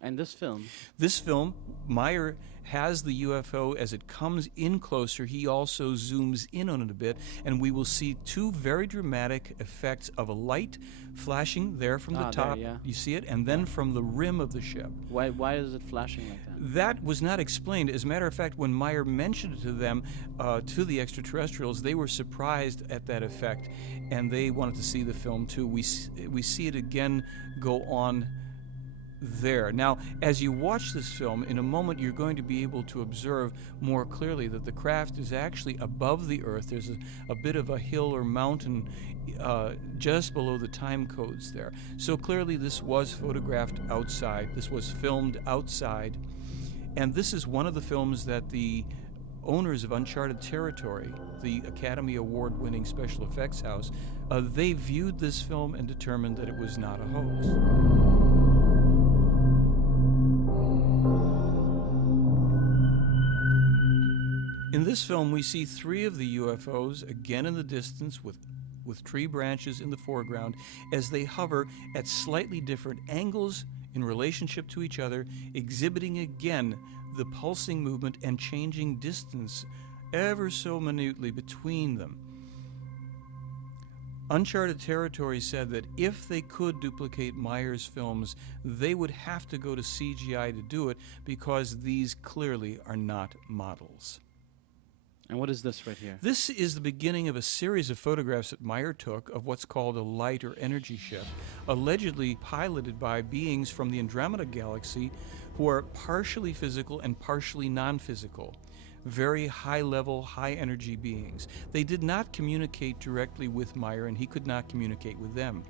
And this film? This film, Meier has the UFO as it comes in closer. He also zooms in on it a bit, and we will see two very dramatic effects of a light flashing there from the top. There, yeah. You see it? And then from the rim of the ship. Why is it flashing like that? That was not explained. As a matter of fact, when Meier mentioned it to them, to the extraterrestrials, they were surprised at that effect, and they wanted to see the film too. We see it again go on there. Now, as you watch this film, in a moment you're going to be able to observe more clearly that the craft is actually above the Earth. There's a bit of a hill or mountain just below the time codes there. So clearly this was photographed outside. This was filmed outside. And this is one of the films that the owners of Uncharted Territory, the Academy Award-winning special effects house, they viewed this film and determined that it was not a hoax. In this film, we see three of the UFOs, again in the distance, with tree branches in the foreground, as they hover at slightly different angles in relationship to each other, exhibiting again the pulsing movement and changing distance ever so minutely between them. Uncharted Territory said that if they could duplicate Meier's films, they would have to go to CGI to do it because these clearly are not models. And what is this right here? This is the beginning of a series of photographs that Meier took of what's called a light or energy ship, allegedly piloted by beings from the Andromeda Galaxy who are partially physical and partially non-physical. Very high-level, high-energy beings. They did not communicate directly with Meier, and he could not communicate with them.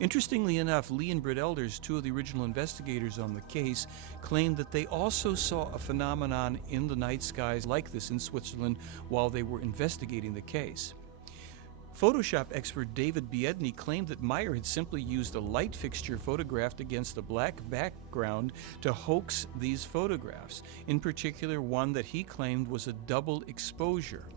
Interestingly enough, Lee and Britt Elders, two of the original investigators on the case, claimed that they also saw a phenomenon in the night skies like this in Switzerland while they were investigating the case. Photoshop expert David Biedny claimed that Meier had simply used a light fixture photographed against a black background to hoax these photographs, in particular one that he claimed was a double exposure.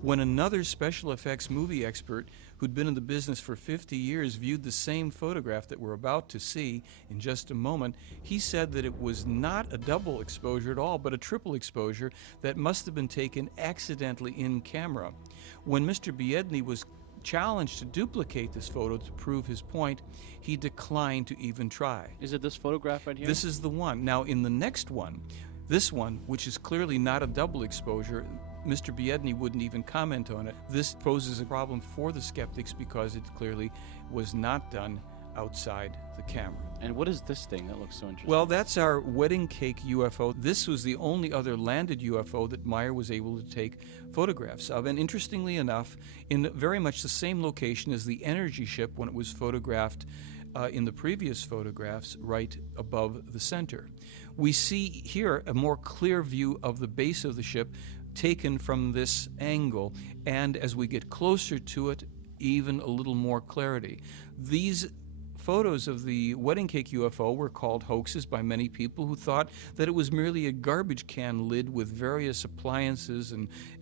When another special effects movie expert who'd been in the business for 50 years viewed the same photograph that we're about to see in just a moment, he said that it was not a double exposure at all, but a triple exposure that must have been taken accidentally in camera. When Mr. Biedny was challenged to duplicate this photo to prove his point, he declined to even try. Is it this photograph right here? This is the one. Now, in the next one, this one, which is clearly not a double exposure, Mr. Biedny wouldn't even comment on it. This poses a problem for the skeptics because it clearly was not done outside the camera. And what is this thing that looks so interesting? Well, that's our wedding cake UFO. This was the only other landed UFO that Meier was able to take photographs of. And interestingly enough, in very much the same location as the energy ship when it was photographed in the previous photographs, right above the center. We see here a more clear view of the base of the ship taken from this angle, and as we get closer to it, even a little more clarity. These photos of the wedding cake UFO were called hoaxes by many people who thought that it was merely a garbage can lid with various appliances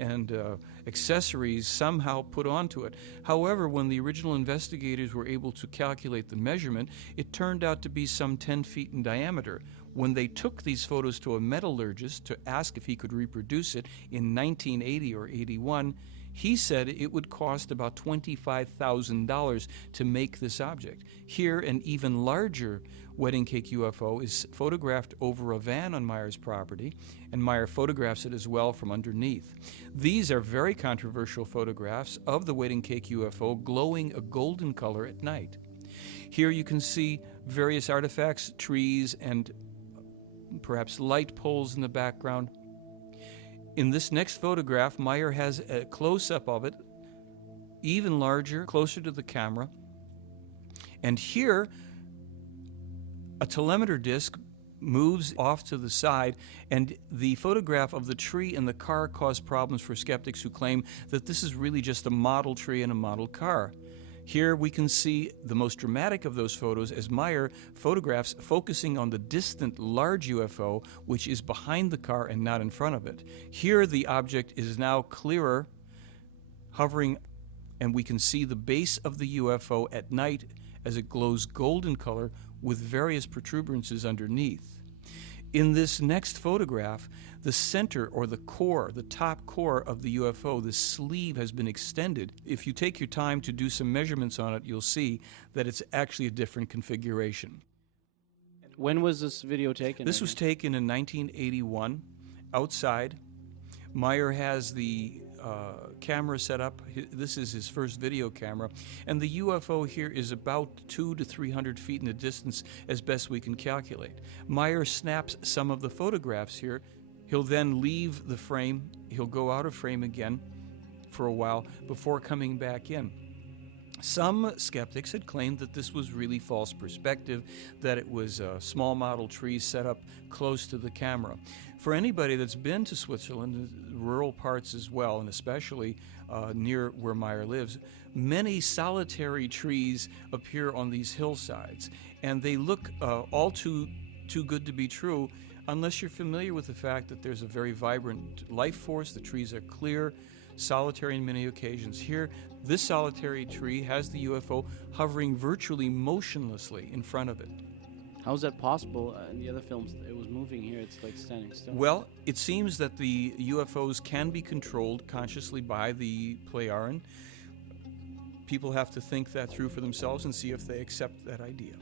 and accessories somehow put onto it. However, when the original investigators were able to calculate the measurement, it turned out to be some 10 feet in diameter. When they took these photos to a metallurgist to ask if he could reproduce it in 1980 or 81, he said it would cost about $25,000 to make this object. Here, an even larger wedding cake UFO is photographed over a van on Meier's property, and Meier photographs it as well from underneath. These are very controversial photographs of the wedding cake UFO glowing a golden color at night. Here you can see various artifacts, trees, and perhaps light poles in the background. In this next photograph, Meier has a close-up of it, even larger, closer to the camera. And here, a telemeter disc moves off to the side, and the photograph of the tree and the car caused problems for skeptics who claim that this is really just a model tree and a model car. Here we can see the most dramatic of those photos as Meier photographs focusing on the distant large UFO, which is behind the car and not in front of it. Here the object is now clearer, hovering, and we can see the base of the UFO at night as it glows golden color with various protuberances underneath. In this next photograph, the center or the core, the top core of the UFO, the sleeve has been extended. If you take your time to do some measurements on it, you'll see that it's actually a different configuration. When was this video taken? This was taken in 1981, outside. Meier has the camera set up. This is his first video camera. And the UFO here is about 200 to 300 feet in the distance as best we can calculate. Meier snaps some of the photographs here. He'll then leave the frame. He'll go out of frame again for a while before coming back in. Some skeptics had claimed that this was really false perspective, that it was a small model tree set up close to the camera. For anybody that's been to Switzerland, rural parts as well, and especially near where Meier lives, many solitary trees appear on these hillsides, and they look all too good to be true unless you're familiar with the fact that there's a very vibrant life force. The trees are clear, solitary on many occasions. Here, this solitary tree has the UFO hovering virtually motionlessly in front of it. How is that possible? In the other films, it was moving. Here, it's like standing still. Well, it seems that the UFOs can be controlled consciously by the Plejaren. People have to think that through for themselves and see if they accept that idea.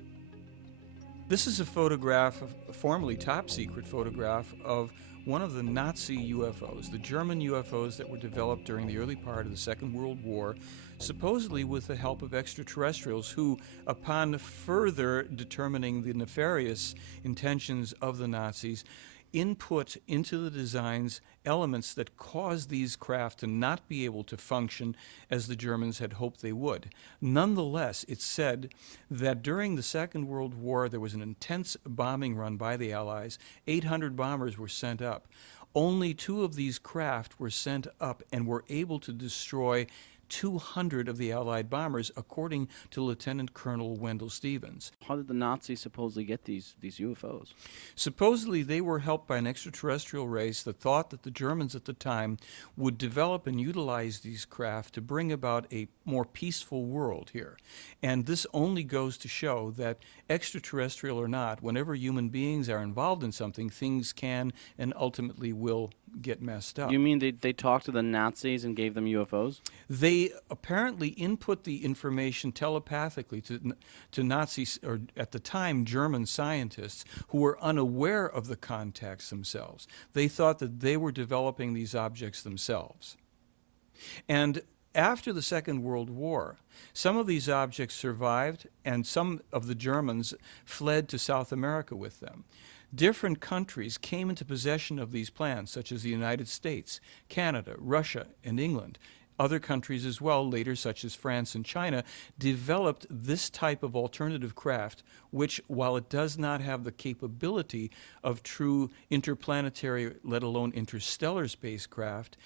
This is a photograph, a formerly top-secret photograph, of one of the Nazi UFOs, the German UFOs that were developed during the early part of the Second World War, supposedly with the help of extraterrestrials who, upon further determining the nefarious intentions of the Nazis, input into the designs elements that caused these craft to not be able to function as the Germans had hoped they would. Nonetheless, it's said that during the Second World War there was an intense bombing run by the Allies. 800 bombers were sent up. Only 2 of these craft were sent up and were able to destroy 200 of the Allied bombers, according to Lieutenant Colonel Wendell Stevens. How did the Nazis supposedly get these UFOs? Supposedly they were helped by an extraterrestrial race that thought that the Germans at the time would develop and utilize these craft to bring about a more peaceful world here. And this only goes to show that, extraterrestrial or not, whenever human beings are involved in something, things can and ultimately will get messed up. You mean they talked to the Nazis and gave them UFOs? They apparently input the information telepathically to Nazis, or at the time German scientists, who were unaware of the contacts themselves. They thought that they were developing these objects themselves. And after the Second World War, some of these objects survived, and some of the Germans fled to South America with them. Different countries came into possession of these plans, such as the United States, Canada, Russia, and England. Other countries as well, later, such as France and China, developed this type of alternative craft, which, while it does not have the capability of true interplanetary, let alone interstellar spacecraft,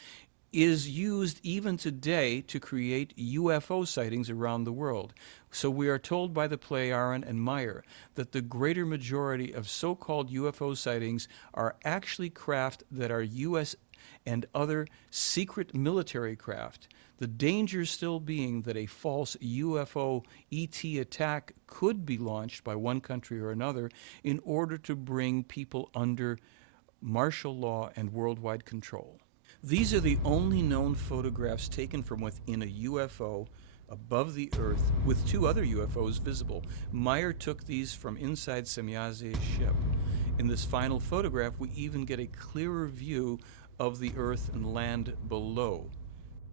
is used even today to create UFO sightings around the world. So we are told by the play Aaron and Meier that the greater majority of so-called UFO sightings are actually craft that are U.S. and other secret military craft. The danger still being that a false UFO ET attack could be launched by one country or another in order to bring people under martial law and worldwide control. These are the only known photographs taken from within a UFO above the Earth, with two other UFOs visible. Meier took these from inside Semyaze's ship. In this final photograph, we even get a clearer view of the Earth and land below.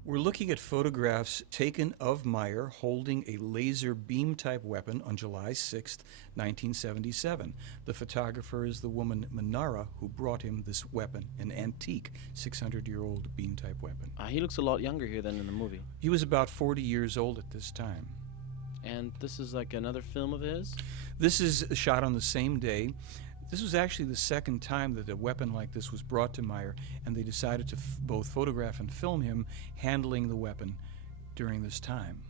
We're looking at photographs taken of Meier holding a laser beam-type weapon on July 6, 1977. The photographer is the woman Manara, who brought him this weapon, an antique 600-year-old beam-type weapon. He looks a lot younger here than in the movie. He was about 40 years old at this time. And this is like another film of his? This is shot on the same day. This was actually the second time that a weapon like this was brought to Meier, and they decided to both photograph and film him handling the weapon during this time.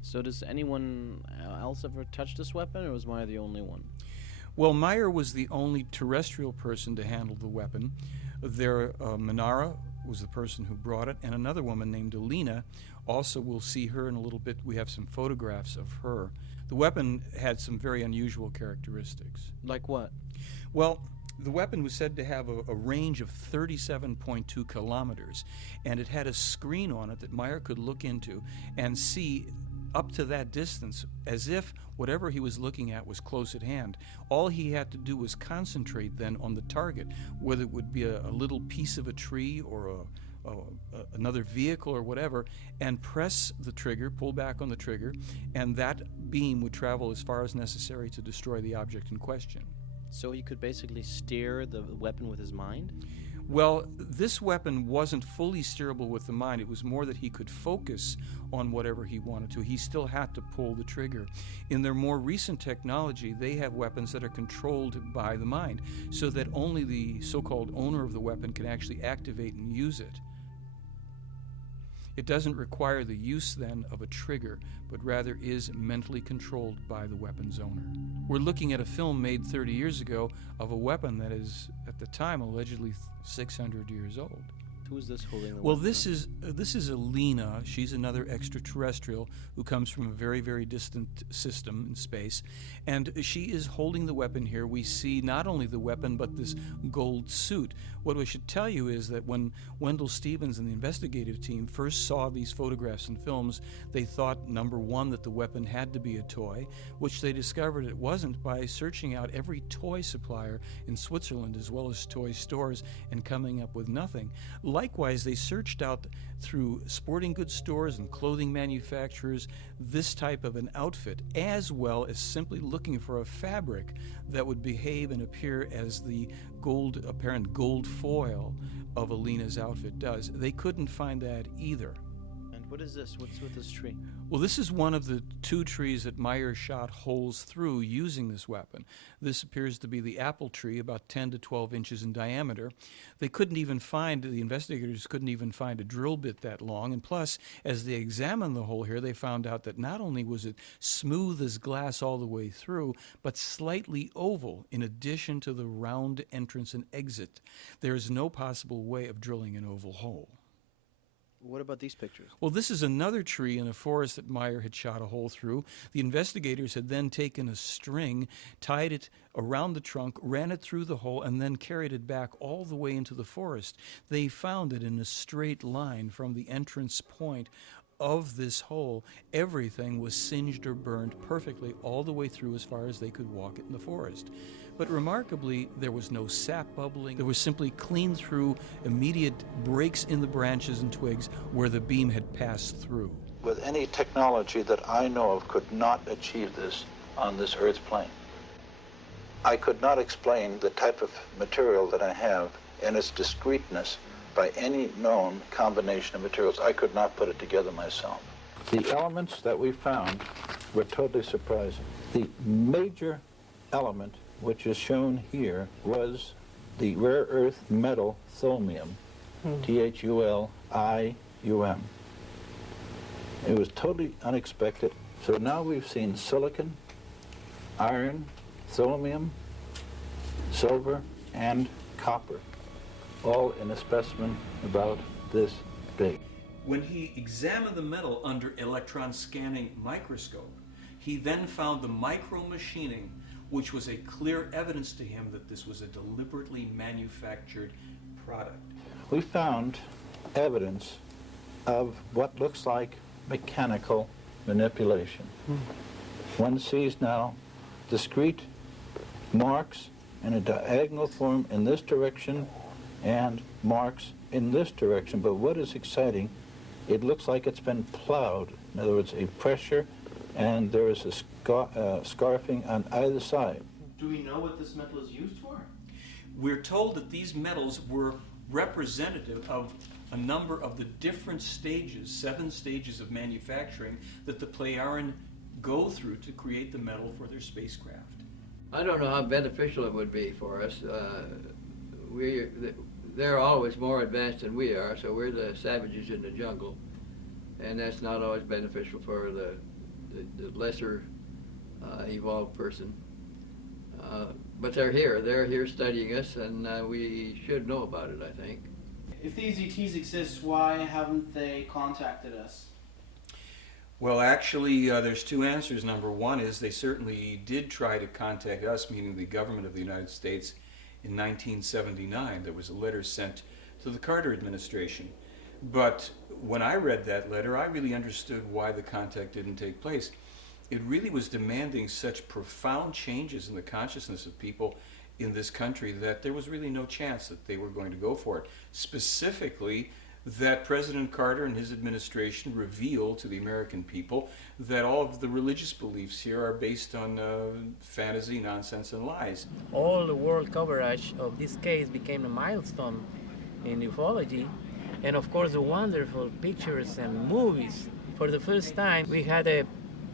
So does anyone else ever touch this weapon, or was Meier the only one? Well, Meier was the only terrestrial person to handle the weapon. Manara was the person who brought it, and another woman named Alina. Also, we'll see her in a little bit. We have some photographs of her. The weapon had some very unusual characteristics. Like what? Well, the weapon was said to have a range of 37.2 kilometers, and it had a screen on it that Meier could look into and see up to that distance as if whatever he was looking at was close at hand. All he had to do was concentrate then on the target, whether it would be a little piece of a tree or another vehicle or whatever, and press the trigger, pull back on the trigger, and that beam would travel as far as necessary to destroy the object in question. So he could basically steer the weapon with his mind? Well, this weapon wasn't fully steerable with the mind. It was more that he could focus on whatever he wanted to. He still had to pull the trigger. In their more recent technology, they have weapons that are controlled by the mind, so that only the so-called owner of the weapon can actually activate and use it. It doesn't require the use, then, of a trigger, but rather is mentally controlled by the weapon's owner. We're looking at a film made 30 years ago of a weapon that is, at the time, allegedly 600 years old. Who is this holding the Well, weapon? this is Alina. She's another extraterrestrial who comes from a very, very distant system in space, and she is holding the weapon here. We see not only the weapon, but this gold suit. What we should tell you is that when Wendell Stevens and the investigative team first saw these photographs and films, they thought, number one, that the weapon had to be a toy, which they discovered it wasn't by searching out every toy supplier in Switzerland as well as toy stores and coming up with nothing. Likewise, they searched out through sporting goods stores and clothing manufacturers this type of an outfit, as well as simply looking for a fabric that would behave and appear as the apparent gold foil of Alina's outfit does. They couldn't find that either. And what is this? What's with this tree? Well, this is one of the two trees that Meier shot holes through using this weapon. This appears to be the apple tree, about 10 to 12 inches in diameter. The investigators couldn't even find a drill bit that long, and plus, as they examined the hole here, they found out that not only was it smooth as glass all the way through, but slightly oval, in addition to the round entrance and exit. There is no possible way of drilling an oval hole. What about these pictures? Well, this is another tree in a forest that Meier had shot a hole through. The investigators had then taken a string, tied it around the trunk, ran it through the hole, and then carried it back all the way into the forest. They found it in a straight line from the entrance point of this hole. Everything was singed or burned perfectly all the way through as far as they could walk it in the forest. But remarkably, there was no sap bubbling. There was simply clean through, immediate breaks in the branches and twigs where the beam had passed through. With any technology that I know of could not achieve this on this Earth's plane. I could not explain the type of material that I have and its discreteness by any known combination of materials. I could not put it together myself. The elements that we found were totally surprising. The major element, which is shown here, was the rare earth metal thulmium, Thulium. It was totally unexpected. So now we've seen silicon, iron, thulmium, silver, and copper, all in a specimen about this big. When he examined the metal under electron scanning microscope, he then found the micro-machining, which was a clear evidence to him that this was a deliberately manufactured product. We found evidence of what looks like mechanical manipulation. One sees now discrete marks in a diagonal form in this direction and marks in this direction. But what is exciting, it looks like it's been plowed. In other words, a pressure, and there is a scarfing on either side. Do we know what this metal is used for? We're told that these metals were representative of a number of the different stages, 7 stages of manufacturing that the Plejaren go through to create the metal for their spacecraft. I don't know how beneficial it would be for us. They're always more advanced than we are, so we're the savages in the jungle, and that's not always beneficial for the lesser evolved person. But they're here studying us, and we should know about it, I think. If these ETs exist, why haven't they contacted us? Well, actually, there's 2 answers. Number one is they certainly did try to contact us, meaning the government of the United States, in 1979. There was a letter sent to the Carter administration. But when I read that letter, I really understood why the contact didn't take place. It really was demanding such profound changes in the consciousness of people in this country that there was really no chance that they were going to go for it. Specifically, that President Carter and his administration revealed to the American people that all of the religious beliefs here are based on fantasy, nonsense, and lies. All the world coverage of this case became a milestone in ufology, and of course the wonderful pictures and movies. For the first time, we had a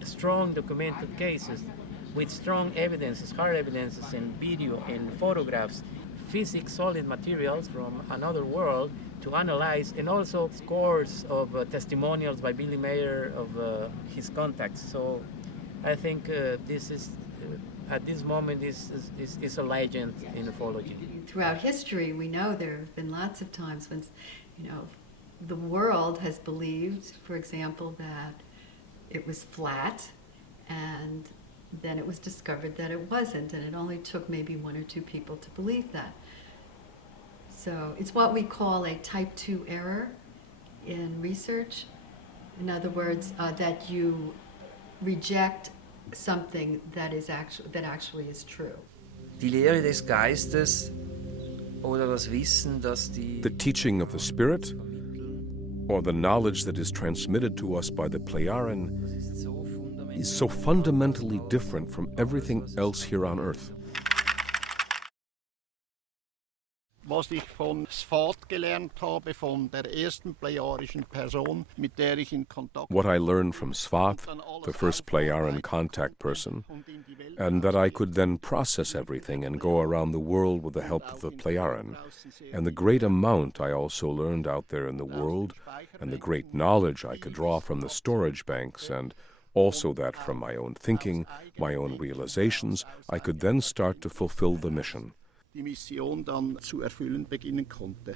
strong documented cases with strong evidences, hard evidences in video and photographs, physics, solid materials from another world to analyze, and also scores of testimonials by Billy Meier of his contacts. So I think this is, at this moment, is a legend in ufology. Throughout history, we know there have been lots of times when, the world has believed, for example, that it was flat, and then it was discovered that it wasn't, and it only took maybe 1 or 2 people to believe that. So it's what we call a type 2 error in research. In other words, that you reject something that actually is true. Die Lehre des Geistes oder das Wissen, dass the teaching of the Spirit, or the knowledge that is transmitted to us by the Plejaren, is so fundamentally different from everything else here on Earth. Was ich von Sfat gelernt habe, von der ersten plejarischen Person, mit der ich in Kontakt. What I learned from Svath, the first Plejaren contact person, and that I could then process everything and go around the world with the help of the Plejaren, and the great amount I also learned out there in the world, and the great knowledge I could draw from the storage banks, and also that from my own thinking, my own realizations, I could then start to fulfill the mission. Die Mission dann zu erfüllen beginnen konnte.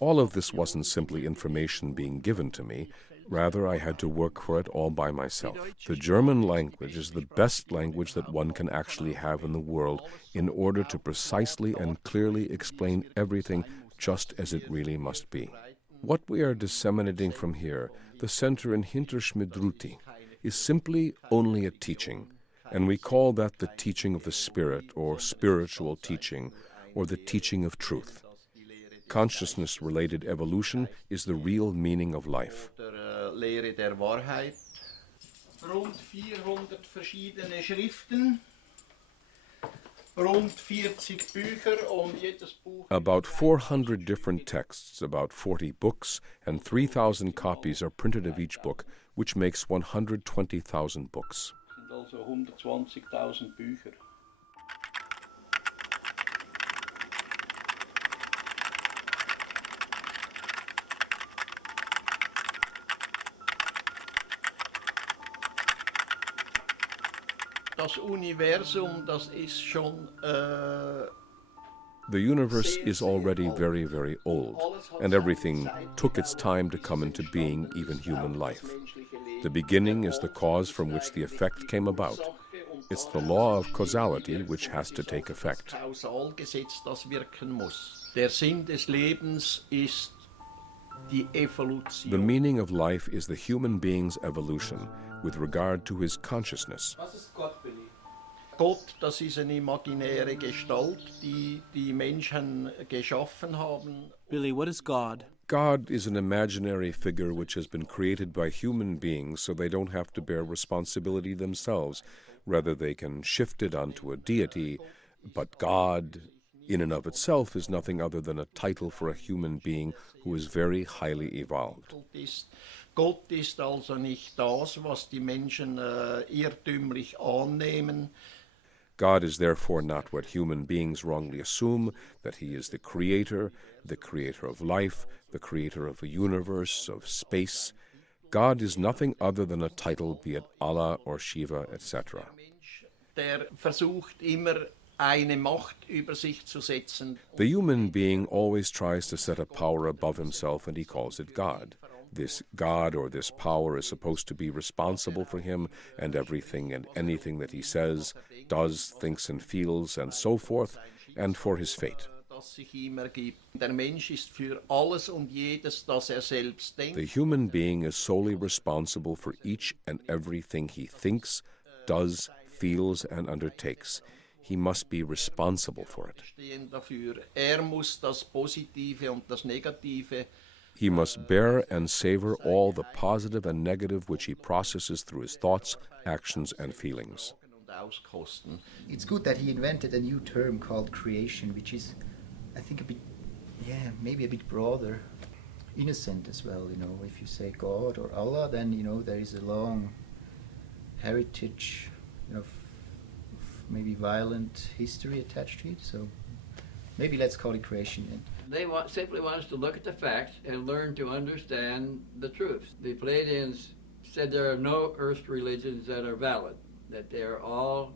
All of this wasn't simply information being given to me. Rather, I had to work for it all by myself. The German language is the best language that one can actually have in the world in order to precisely and clearly explain everything just as it really must be. What we are disseminating from here, the center in Hinterschmidruti, is simply only a teaching, and we call that the teaching of the Spirit, or spiritual teaching, or the teaching of truth. Consciousness-related evolution is the real meaning of life. Lehre der Wahrheit. Rund 400 verschiedene Schriften, rund 40 Bücher und jedes Buch. About 400 different texts, about 40 books, and 3,000 copies are printed of each book, which makes 120,000 books. Also 120.000 Bücher. Das Universum, das ist schon The universe is already very, very old, and everything took its time to come into being, even human life. The beginning is the cause from which the effect came about. It's the law of causality which has to take effect. Kausalgesetz, das wirken muss. Der Sinn des Lebens ist die Evolution. The meaning of life is the human being's evolution with regard to his consciousness. Was ist Gott, Billy? Gott, das ist eine imaginäre Gestalt, die die Menschen geschaffen haben. Billy, what is God? God is an imaginary figure which has been created by human beings so they don't have to bear responsibility themselves. Rather, they can shift it onto a deity. But God, in and of itself, is nothing other than a title for a human being who is very highly evolved. Gott ist also nicht das, was die Menschen irrtümlich annehmen. God is therefore not what human beings wrongly assume, that he is the creator of life, the creator of a universe, of space. God is nothing other than a title, be it Allah or Shiva, etc. Der versucht immer eine Macht über sich zu setzen. The human being always tries to set a power above himself, and he calls it God. This God or this power is supposed to be responsible for him and everything and anything that he says, does, thinks and feels, and so forth, and for his fate. Der Mensch ist für alles und jedes, das selbst denkt. The human being is solely responsible for each and everything he thinks, does, feels, and undertakes. He must be responsible for it. Muss das Positive und das Negative. He must bear and savor all the positive and negative which he processes through his thoughts, actions, and feelings. It's good that he invented a new term called creation, which is, I think, maybe a bit broader, innocent as well. You know, if you say God or Allah, then there is a long heritage, of maybe violent history attached to it. So maybe let's call it creation then. They simply want us to look at the facts and learn to understand the truth. The Palladians said there are no earth religions that are valid, that they are all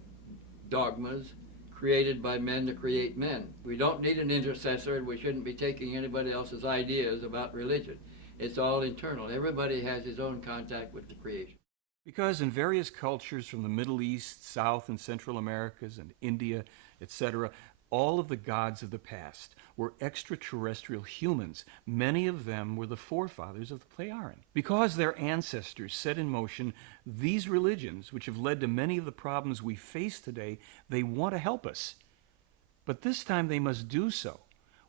dogmas created by men to create men. We don't need an intercessor, and we shouldn't be taking anybody else's ideas about religion. It's all internal. Everybody has his own contact with the creation. Because in various cultures from the Middle East, South and Central Americas, and India, etc., all of the gods of the past were extraterrestrial humans. Many of them were the forefathers of the Pleiaren. Because their ancestors set in motion these religions, which have led to many of the problems we face today, they want to help us. But this time they must do so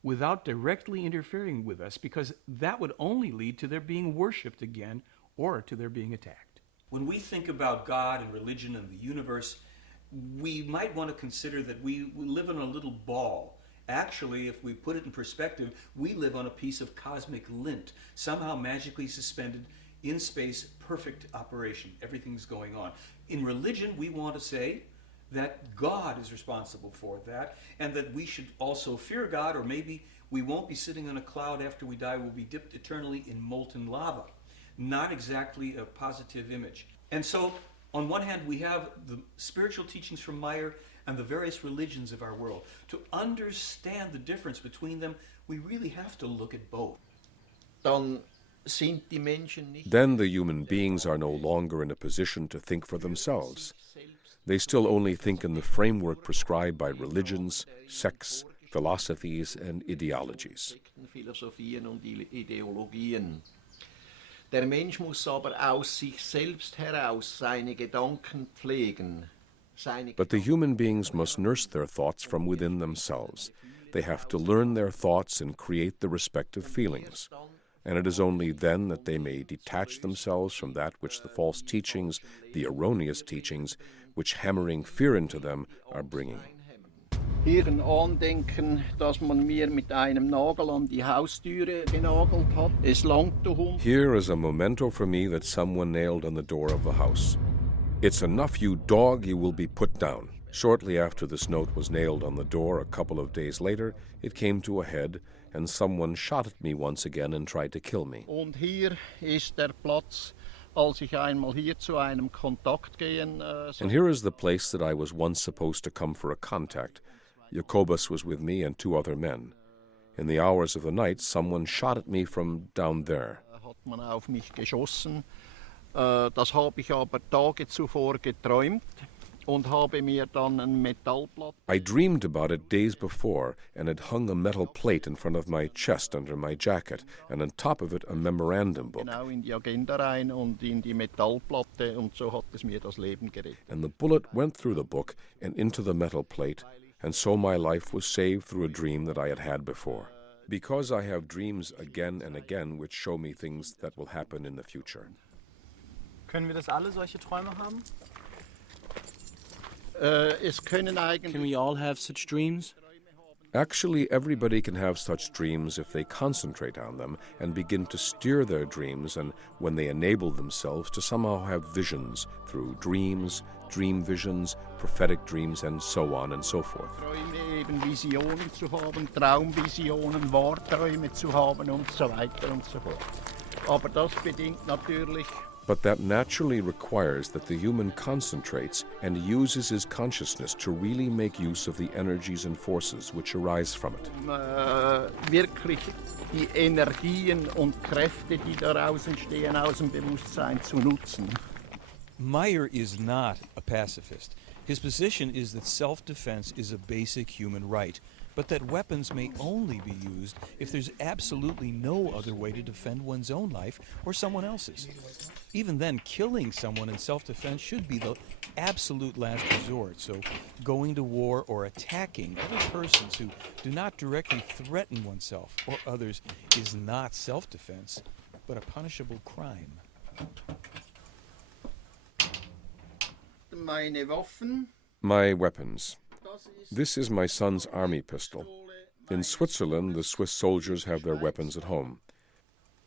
without directly interfering with us, because that would only lead to their being worshipped again or to their being attacked. When we think about God and religion and the universe, we might want to consider that we live on a little ball. Actually, if we put it in perspective, we live on a piece of cosmic lint, somehow magically suspended in space, perfect operation. Everything's going on. In religion, we want to say that God is responsible for that, and that we should also fear God, or maybe we won't be sitting on a cloud after we die. We'll be dipped eternally in molten lava. Not exactly a positive image. And so On one hand, we have the spiritual teachings from Meier and the various religions of our world. To understand the difference between them, we really have to look at both. Then the human beings are no longer in a position to think for themselves. They still only think in the framework prescribed by religions, sects, philosophies, and ideologies. Der Mensch muss aber aus sich selbst heraus seine Gedanken pflegen. But the human beings must nurse their thoughts from within themselves. They have to learn their thoughts and create the respective feelings. And it is only then that they may detach themselves from that which the false teachings, the erroneous teachings, which hammering fear into them, are bringing. Hier ein Andenken, dass man mir mit einem Nagel an die Haustüre genagelt hat. Es langt darum. Here is a memento for me that someone nailed on the door of the house. It's enough, you dog, you will be put down. Shortly after this note was nailed on the door, a couple of days later, it came to a head, and someone shot at me once again and tried to kill me. Und hier ist der Platz, als ich einmal hier zu einem Kontakt gehen sollte. And here is the place that I was once supposed to come for a contact. Jacobus was with me and 2 other men. In the hours of the night, someone shot at me from down there. Hat man auf mich geschossen. Das habe ich aber Tage zuvor geträumt und habe mir dann ein Metallblatt. I dreamed about it days before and had hung a metal plate in front of my chest under my jacket, and on top of it a memorandum book. Genau in die Agenda rein und in die Metallplatte, und so hat es mir das Leben gerettet. And the bullet went through the book and into the metal plate, and so my life was saved through a dream that I had had before. Because I have dreams again and again which show me things that will happen in the future. Können wir das alle, solche Träume haben? Can we all have such dreams? Actually, everybody can have such dreams if they concentrate on them and begin to steer their dreams, and when they enable themselves to somehow have visions through dreams, dream visions, prophetic dreams, and so on and so forth. Träume, eben Visionen zu haben, Traumvisionen, Wahrträume zu haben und so weiter und so fort. Aber das bedingt natürlich. But that naturally requires that the human concentrates and uses his consciousness to really make use of the energies and forces which arise from it. Wirklich die Energien und Kräfte, die daraus entstehen, aus dem Bewusstsein zu nutzen. Meier is not a pacifist. His position is that self-defense is a basic human right, but that weapons may only be used if there's absolutely no other way to defend one's own life or someone else's. Even then, killing someone in self-defense should be the absolute last resort, so going to war or attacking other persons who do not directly threaten oneself or others is not self-defense, but a punishable crime. Meine Waffen. My weapons. This is my son's army pistol. In Switzerland, the Swiss soldiers have their weapons at home.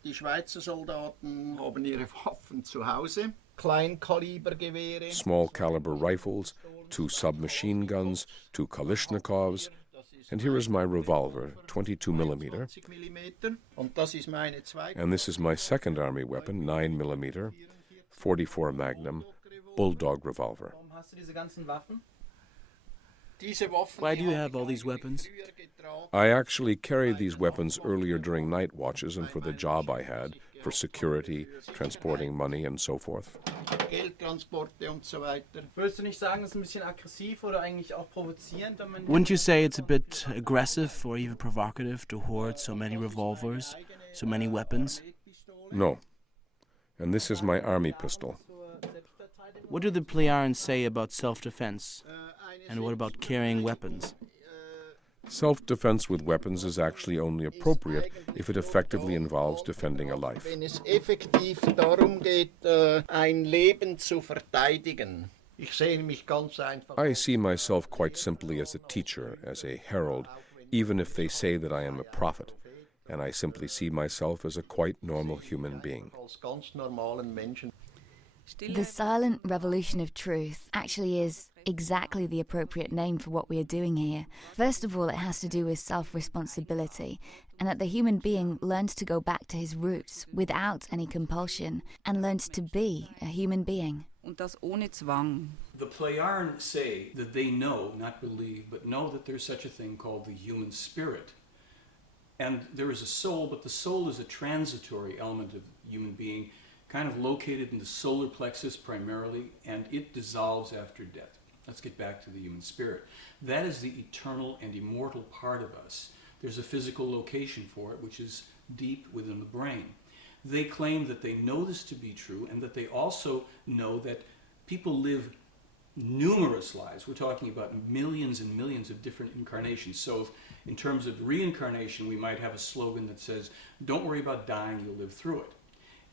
Die Schweizer Soldaten haben ihre Waffen zu Hause. Kleinkalibergewehre. Small caliber rifles, 2 submachine guns, 2 Kalashnikovs, and here is my revolver, 22 millimeter. And this is my second army weapon, 9 millimeter, 44 Magnum, Bulldog revolver. Why do you have all these weapons? I actually carried these weapons earlier during night watches and for the job I had, for security, transporting money, and so forth. Wouldn't you say it's a bit aggressive or even provocative to hoard so many revolvers, so many weapons? No. And this is my army pistol. What do the Plejaren say about self-defense? And what about carrying weapons? Self-defense with weapons is actually only appropriate if it effectively involves defending a life. Wenn es effektiv darum geht, ein Leben zu verteidigen. Ich sehe mich ganz einfach. I see myself quite simply as a teacher, as a herald, even if they say that I am a prophet. And I simply see myself as a quite normal human being. Als ganz normalen Menschen. The silent revolution of truth actually is exactly the appropriate name for what we are doing here. First of all, it has to do with self-responsibility, and that the human being learns to go back to his roots without any compulsion, and learns to be a human being. Und das ohne Zwang. The Plejaren say that they know, not believe, but know that there's such a thing called the human spirit. And there is a soul, but the soul is a transitory element of human being, kind of located in the solar plexus primarily, and it dissolves after death. Let's get back to the human spirit. That is the eternal and immortal part of us. There's a physical location for it, which is deep within the brain. They claim that they know this to be true, and that they also know that people live numerous lives. We're talking about millions and millions of different incarnations. So if, in terms of reincarnation, we might have a slogan that says, don't worry about dying, you'll live through it.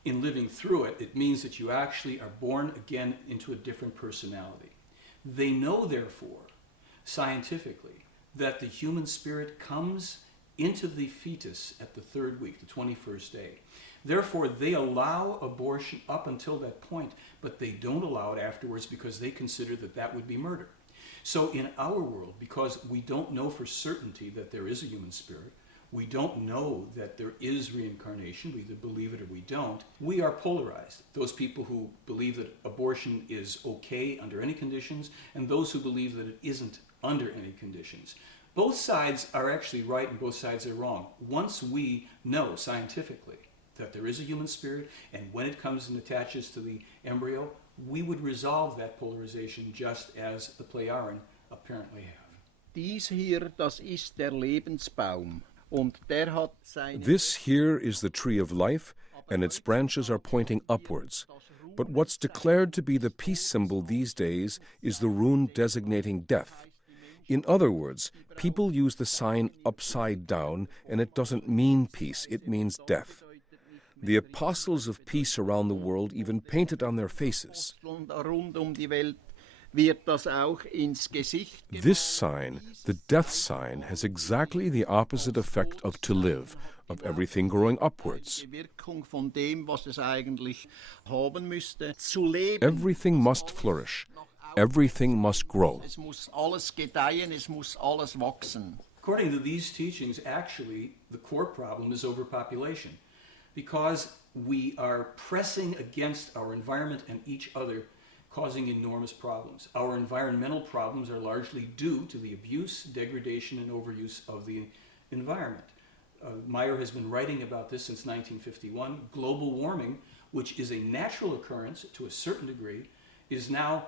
In living through it, it means that you actually are born again into a different personality. They know, therefore, scientifically, that the human spirit comes into the fetus at the 3rd week, the 21st day. Therefore, they allow abortion up until that point, but they don't allow it afterwards because they consider that that would be murder. So in our world, because we don't know for certainty that there is a human spirit, we don't know that there is reincarnation, we either believe it or we don't, we are polarized. Those people who believe that abortion is okay under any conditions, and those who believe that it isn't under any conditions. Both sides are actually right and both sides are wrong. Once we know scientifically that there is a human spirit, and when it comes and attaches to the embryo, we would resolve that polarization just as the Plejaren apparently have. Dies hier, das ist der Lebensbaum. Und der hat seine... This here is the tree of life, and its branches are pointing upwards. But what's declared to be the peace symbol these days is the rune designating death. In other words, people use the sign upside down, and it doesn't mean peace, it means death. The apostles of peace around the world even paint it on their faces. This sign, the death sign, has exactly the opposite effect of to live, of everything growing upwards. Everything must flourish. Everything must grow. According to these teachings, actually, the core problem is overpopulation, because we are pressing against our environment and each other, causing enormous problems. Our environmental problems are largely due to the abuse, degradation, and overuse of the environment. Meier has been writing about this since 1951. Global warming, which is a natural occurrence to a certain degree, is now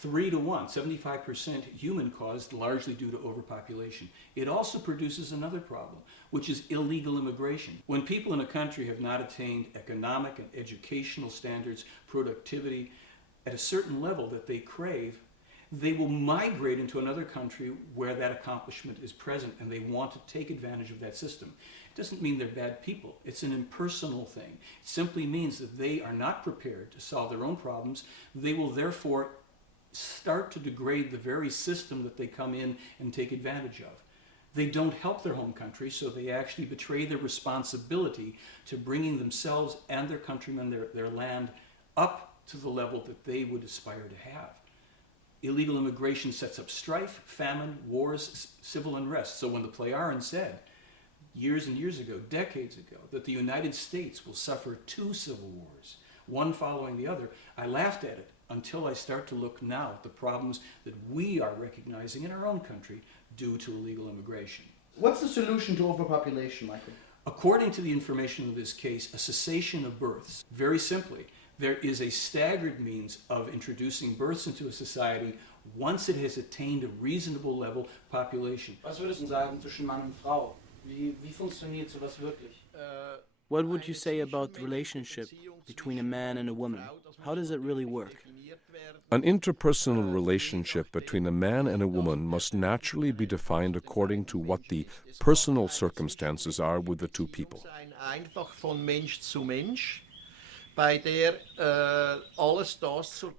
3-to-1, 75% human-caused, largely due to overpopulation. It also produces another problem, which is illegal immigration. When people in a country have not attained economic and educational standards, productivity, at a certain level that they crave, they will migrate into another country where that accomplishment is present, and they want to take advantage of that system. It doesn't mean they're bad people. It's an impersonal thing. It simply means that they are not prepared to solve their own problems. They will therefore start to degrade the very system that they come in and take advantage of. They don't help their home country, so they actually betray their responsibility to bringing themselves and their countrymen, their land, up to the level that they would aspire to have. Illegal immigration sets up strife, famine, wars, civil unrest. So when the Plejaren said, years and years ago, decades ago, that the United States will suffer 2 civil wars, one following the other, I laughed at it until I start to look now at the problems that we are recognizing in our own country due to illegal immigration. What's the solution to overpopulation, Michael? According to the information of this case, a cessation of births. Very simply, there is a staggered means of introducing births into a society once it has attained a reasonable level population. Was würdest du sagen zwischen Mann und Frau? Wie funktioniert sowas wirklich? What would you say about the relationship between a man and a woman? How does it really work? An interpersonal relationship between a man and a woman must naturally be defined according to what the personal circumstances are with the two people. An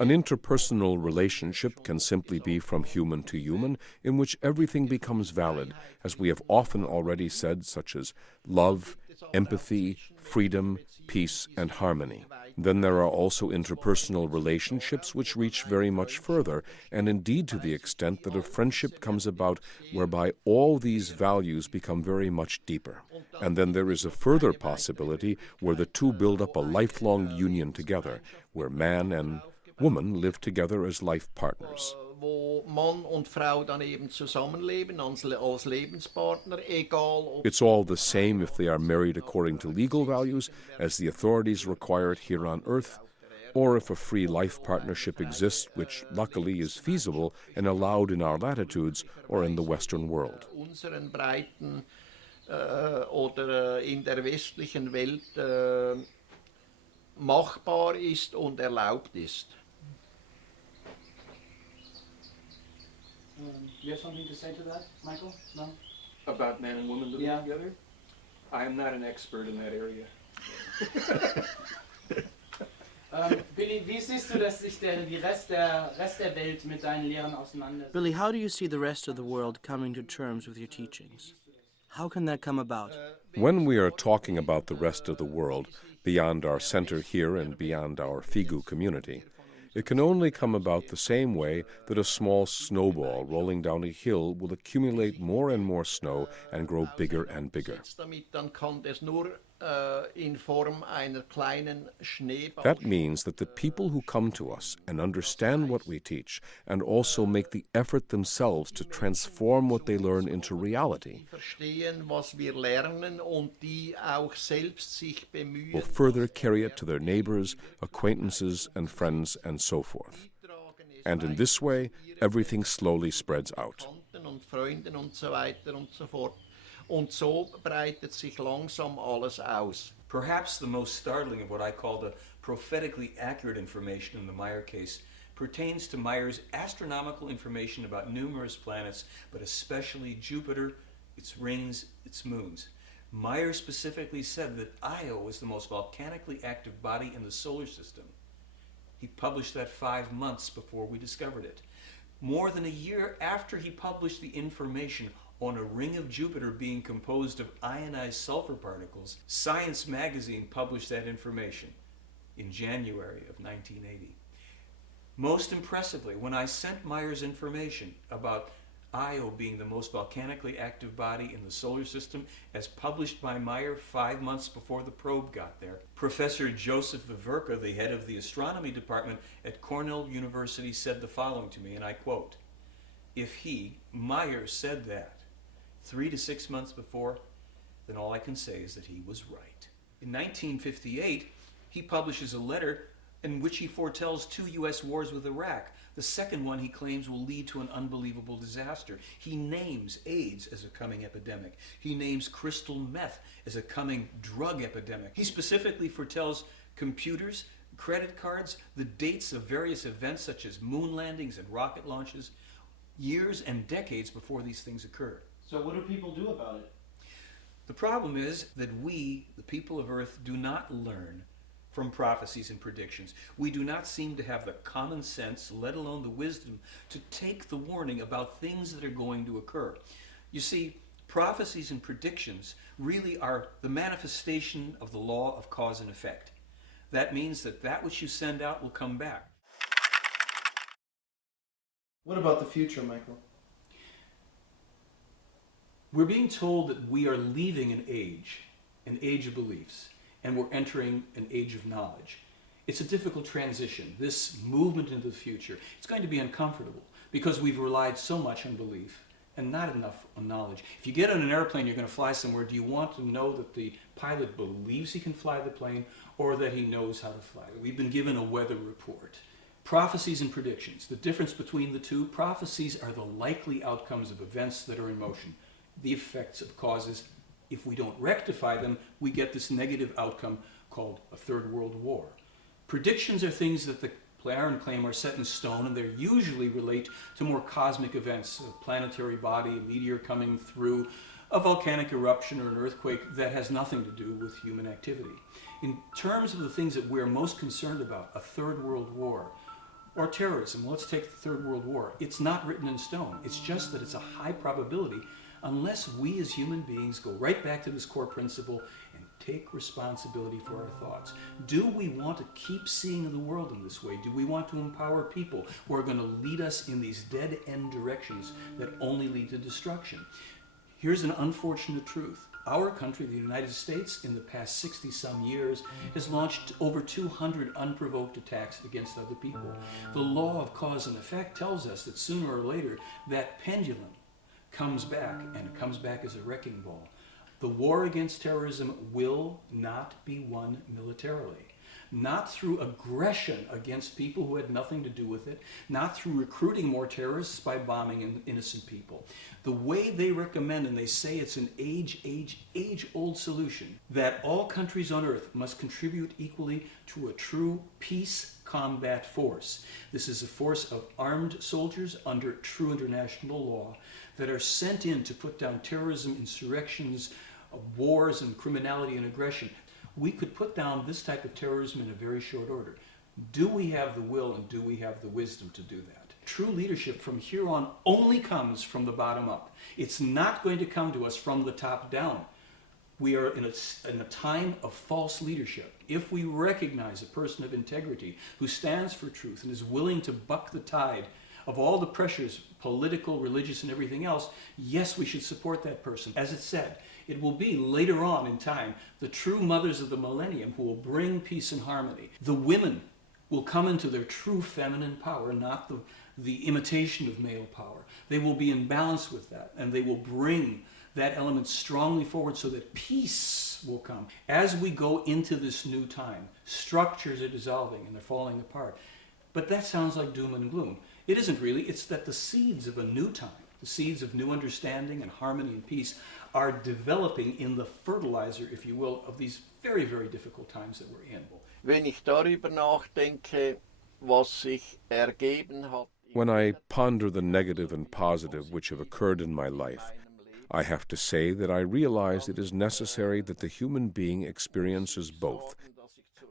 interpersonal relationship can simply be from human to human, in which everything becomes valid, as we have often already said, such as love, empathy, freedom, peace, and harmony. Then there are also interpersonal relationships which reach very much further, and indeed to the extent that a friendship comes about whereby all these values become very much deeper. And then there is a further possibility where the two build up a lifelong union together, where man and women live together as life partners. Wo Mann und Frau dann eben zusammenleben als Lebenspartner, egal ob... It's all the same if they are married according to legal values, as the authorities require it here on Earth, or if a free life partnership exists, which luckily is feasible and allowed in our latitudes or in the Western world. Unseren Breiten oder in der westlichen Welt machbar ist und erlaubt ist. You have something to say to that, Michael? No? About man and woman living together? I am not an expert in that area. Billy, wie siehst du, dass sich der Rest der Welt mit deinen Lehren auseinandersetzt? Billy, how do you see the rest of the world coming to terms with your teachings? How can that come about? When we are talking about the rest of the world, beyond our center here and beyond our Figu community, it can only come about the same way that a small snowball rolling down a hill will accumulate more and more snow and grow bigger and bigger. That means that the people who come to us and understand what we teach and also make the effort themselves to transform what they learn into reality will further carry it to their neighbors, acquaintances, and friends, and so forth. And in this way, everything slowly spreads out. Und so breitet sich langsam alles aus. Perhaps the most startling of what I call the prophetically accurate information in the Meier case pertains to Meier's astronomical information about numerous planets, but especially Jupiter, its rings, its moons. Meier specifically said that Io was the most volcanically active body in the solar system. He published that 5 months before we discovered it. More than a year after he published the information on a ring of Jupiter being composed of ionized sulfur particles, Science magazine published that information in January of 1980. Most impressively, when I sent Meier's information about Io being the most volcanically active body in the solar system, as published by Meier 5 months before the probe got there, Professor Joseph Viverka, the head of the astronomy department at Cornell University, said the following to me, and I quote, "If he, Meier, said that 3 to 6 months before, then all I can say is that he was right." In 1958, he publishes a letter in which he foretells 2 U.S. wars with Iraq. The second one he claims will lead to an unbelievable disaster. He names AIDS as a coming epidemic. He names crystal meth as a coming drug epidemic. He specifically foretells computers, credit cards, the dates of various events such as moon landings and rocket launches, years and decades before these things occurred. So what do people do about it? The problem is that we, the people of Earth, do not learn from prophecies and predictions. We do not seem to have the common sense, let alone the wisdom, to take the warning about things that are going to occur. You see, prophecies and predictions really are the manifestation of the law of cause and effect. That means that that which you send out will come back. What about the future, Michael? We're being told that we are leaving an age of beliefs, and we're entering an age of knowledge. It's a difficult transition, this movement into the future. It's going to be uncomfortable because we've relied so much on belief and not enough on knowledge. If you get on an airplane, you're going to fly somewhere, do you want to know that the pilot believes he can fly the plane or that he knows how to fly it? We've been given a weather report. Prophecies and predictions. The difference between the two, prophecies are the likely outcomes of events that are in motion, the effects of causes. If we don't rectify them, we get this negative outcome called a third world war. Predictions are things that the Plejaren claim are set in stone, and they usually relate to more cosmic events, a planetary body, a meteor coming through, a volcanic eruption or an earthquake that has nothing to do with human activity. In terms of the things that we're most concerned about, a third world war, or terrorism, let's take the Third World War. It's not written in stone. It's just that it's a high probability unless we as human beings go right back to this core principle and take responsibility for our thoughts. Do we want to keep seeing the world in this way? Do we want to empower people who are going to lead us in these dead-end directions that only lead to destruction? Here's an unfortunate truth. Our country, the United States, in the past 60-some years, has launched over 200 unprovoked attacks against other people. The law of cause and effect tells us that sooner or later that pendulum comes back, and it comes back as a wrecking ball. The war against terrorism will not be won militarily. Not through aggression against people who had nothing to do with it, not through recruiting more terrorists by bombing innocent people. The way they recommend, and they say it's an age-old solution, that all countries on earth must contribute equally to a true peace combat force. This is a force of armed soldiers under true international law that are sent in to put down terrorism, insurrections, wars, and criminality and aggression. We could put down this type of terrorism in a very short order. Do we have the will and do we have the wisdom to do that? True leadership from here on only comes from the bottom up. It's not going to come to us from the top down. We are in a time of false leadership. If we recognize a person of integrity who stands for truth and is willing to buck the tide of all the pressures, political, religious, and everything else, yes, we should support that person. As it said, it will be later on in time the true mothers of the millennium who will bring peace and harmony. The women will come into their true feminine power, not the imitation of male power. They will be in balance with that, and they will bring that element strongly forward so that peace will come. As we go into this new time, structures are dissolving and they're falling apart. But that sounds like doom and gloom. It isn't really. It's that the seeds of a new time, the seeds of new understanding and harmony and peace are developing in the fertilizer, if you will, of these very, very difficult times that we're in. Wenn ich darüber nachdenke, was sich ergeben hat. When I ponder the negative and positive which have occurred in my life, I have to say that I realize it is necessary that the human being experiences both,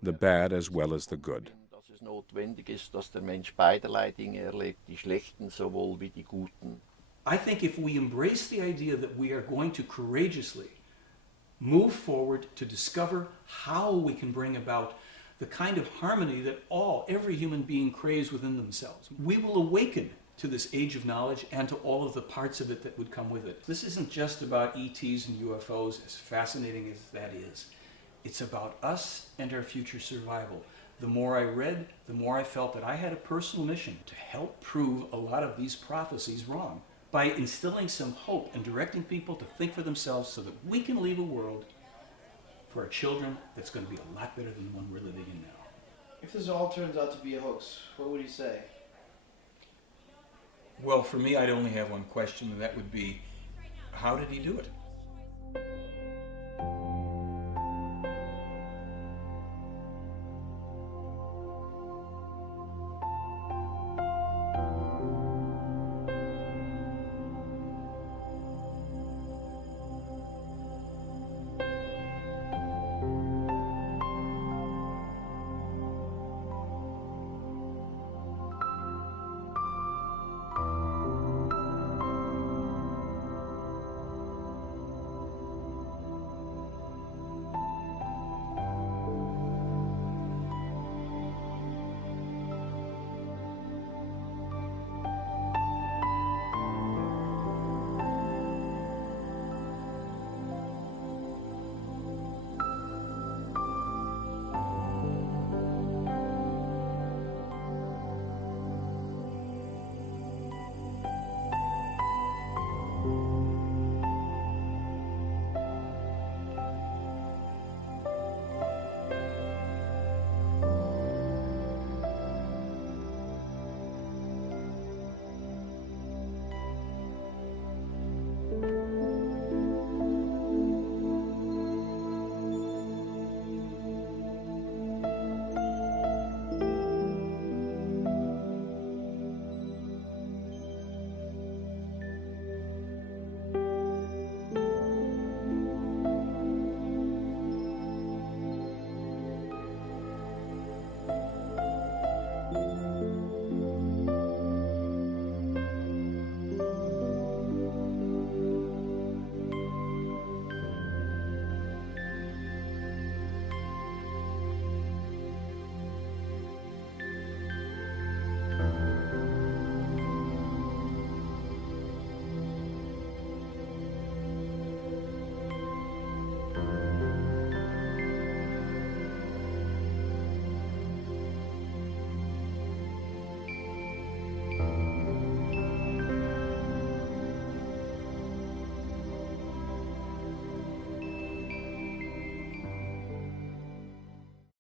the bad as well as the good. Dass es notwendig ist, dass der Mensch beiderlei Dinge erlebt, die schlechten sowohl wie die guten. I think if we embrace the idea that we are going to courageously move forward to discover how we can bring about the kind of harmony that every human being craves within themselves, we will awaken to this age of knowledge and to all of the parts of it that would come with it. This isn't just about ETs and UFOs, as fascinating as that is. It's about us and our future survival. The more I read, the more I felt that I had a personal mission to help prove a lot of these prophecies wrong by instilling some hope and directing people to think for themselves so that we can leave a world for our children that's going to be a lot better than the one we're living in now. If this all turns out to be a hoax, what would you say? Well, for me, I'd only have one question, and that would be, how did he do it?